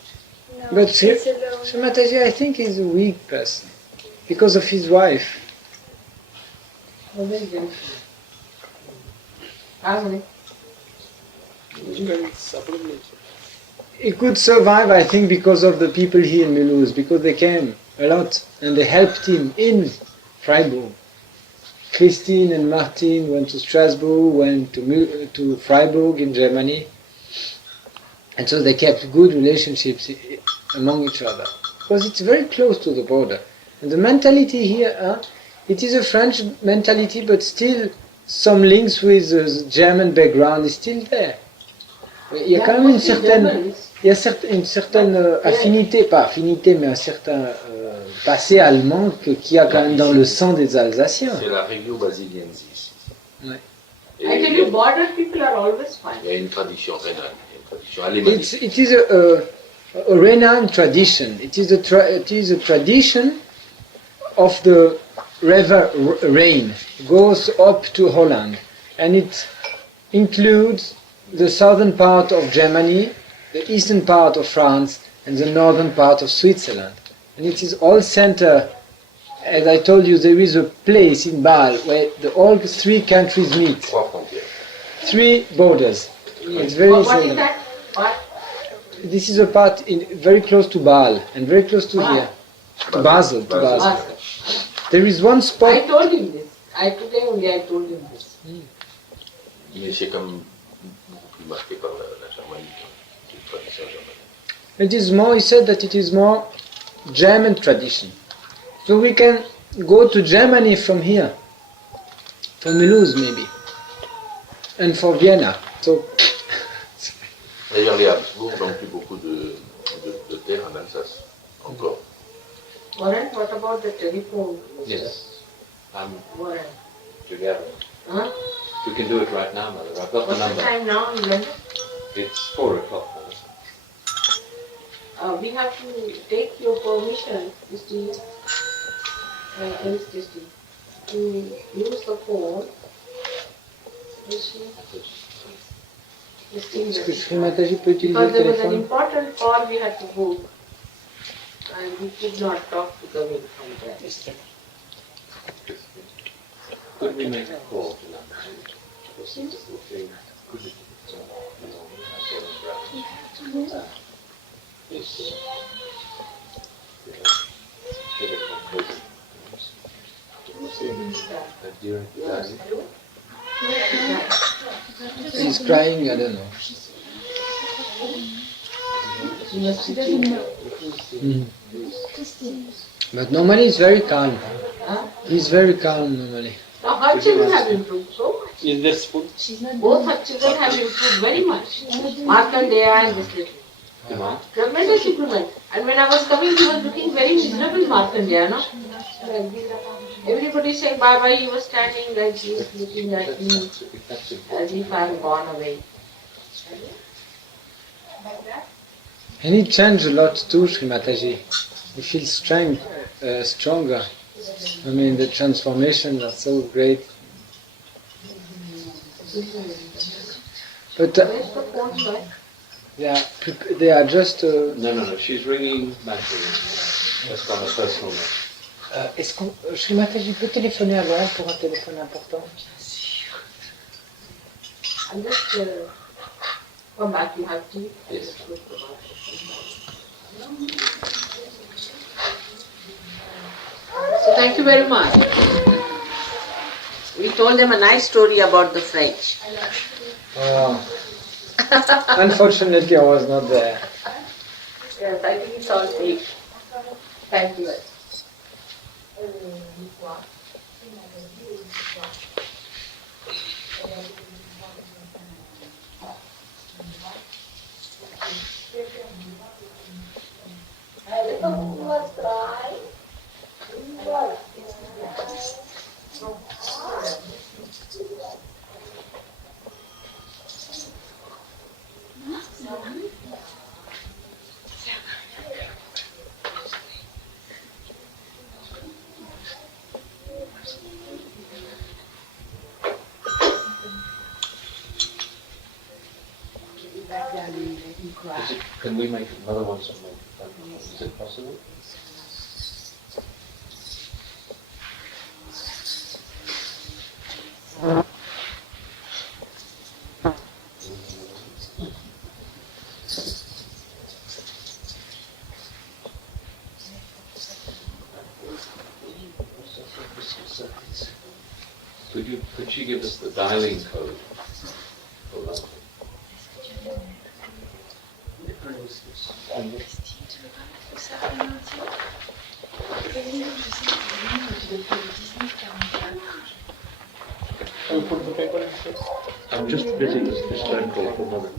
No, But he's alone. Sri Mataji, I think he's a weak person because of his wife. काय म्हणे? सापडत नाही. He could survive, I think, because of the people here in Mulhouse, because they came a lot and they helped him in Freiburg. Christine and Martin went to Strasbourg, went to Freiburg in Germany, and so they kept good relationships among each other, because it's very close to the border. And the mentality here, it is a French mentality, but still some links with the German background is still there. Il y a quand même une certaine affinité, pas affinité, mais un certain passé allemand qui a quand même dans le sang des Alsaciens. C'est la review basiliensis. Ouais. I tell you, border people are always fine. Il y a une tradition rhénane, il y a une tradition alémanique. It is a Rhenane tradition. It is a tradition of the river Rhine, goes up to Holland, and it includes the southern part of Germany, the eastern part of France, and the northern part of Switzerland. And it is all center, as I told you, there is a place in Bâle where all three countries meet. Trois frontières. Three borders. It's very What is similar. that? What? This is a part very close to Bâle and very close to here, to Basel. There is one I spot. told him this. Today only I told him this. Mais c'est quand même beaucoup plus marqué par la germanique, une tradition germanique. It is more. He said that it is more German tradition. So we can go to Germany from here, from Mulhouse maybe, and for Vienna. So D'ailleurs, les Habsbourg n'ont plus beaucoup de terre en Alsace, encore. Warren, what about the telephone? Yes. Warren. Together. Huh? We can do it right now, Mother. I've got the What's the number. time now in London? It's 4 o'clock, Mother. We have to take your permission, Christine, Christine, to use the phone. Christine, Est-ce que Sri Mataji peut utiliser because le there was an téléphone? important call we had to book, and we could not talk to the wind from there. Could we make a call to number 2? He's crying, I don't know. But normally he's very calm. Huh? He's very calm normally. Now her children have improved so much. Is there spoon? Both her children have improved very much. Markandeya and this little. Tremendous improvement. And when I was coming, he was looking very miserable, Markandeya, no? Everybody saying bye bye, he was standing like this, looking at me as if I am gone away. And he changed a lot too, Sri Mataji. He feels stronger. I mean, the transformations are so great. But Where's the phone, sir? they are just... No. She's ringing back. Just on a personal note. Est-ce que Sri Mataji peut téléphoner à Londres pour un téléphone important? I'll just come back, you have tea? Yes. So thank you very much. We told them a nice story about the French. Unfortunately, I was not there. Yes, I think it's all fake. Thank you. Can we make another one? Is it possible? Could you give us the dialing code for London? I'm just busy with this phone call for Mother.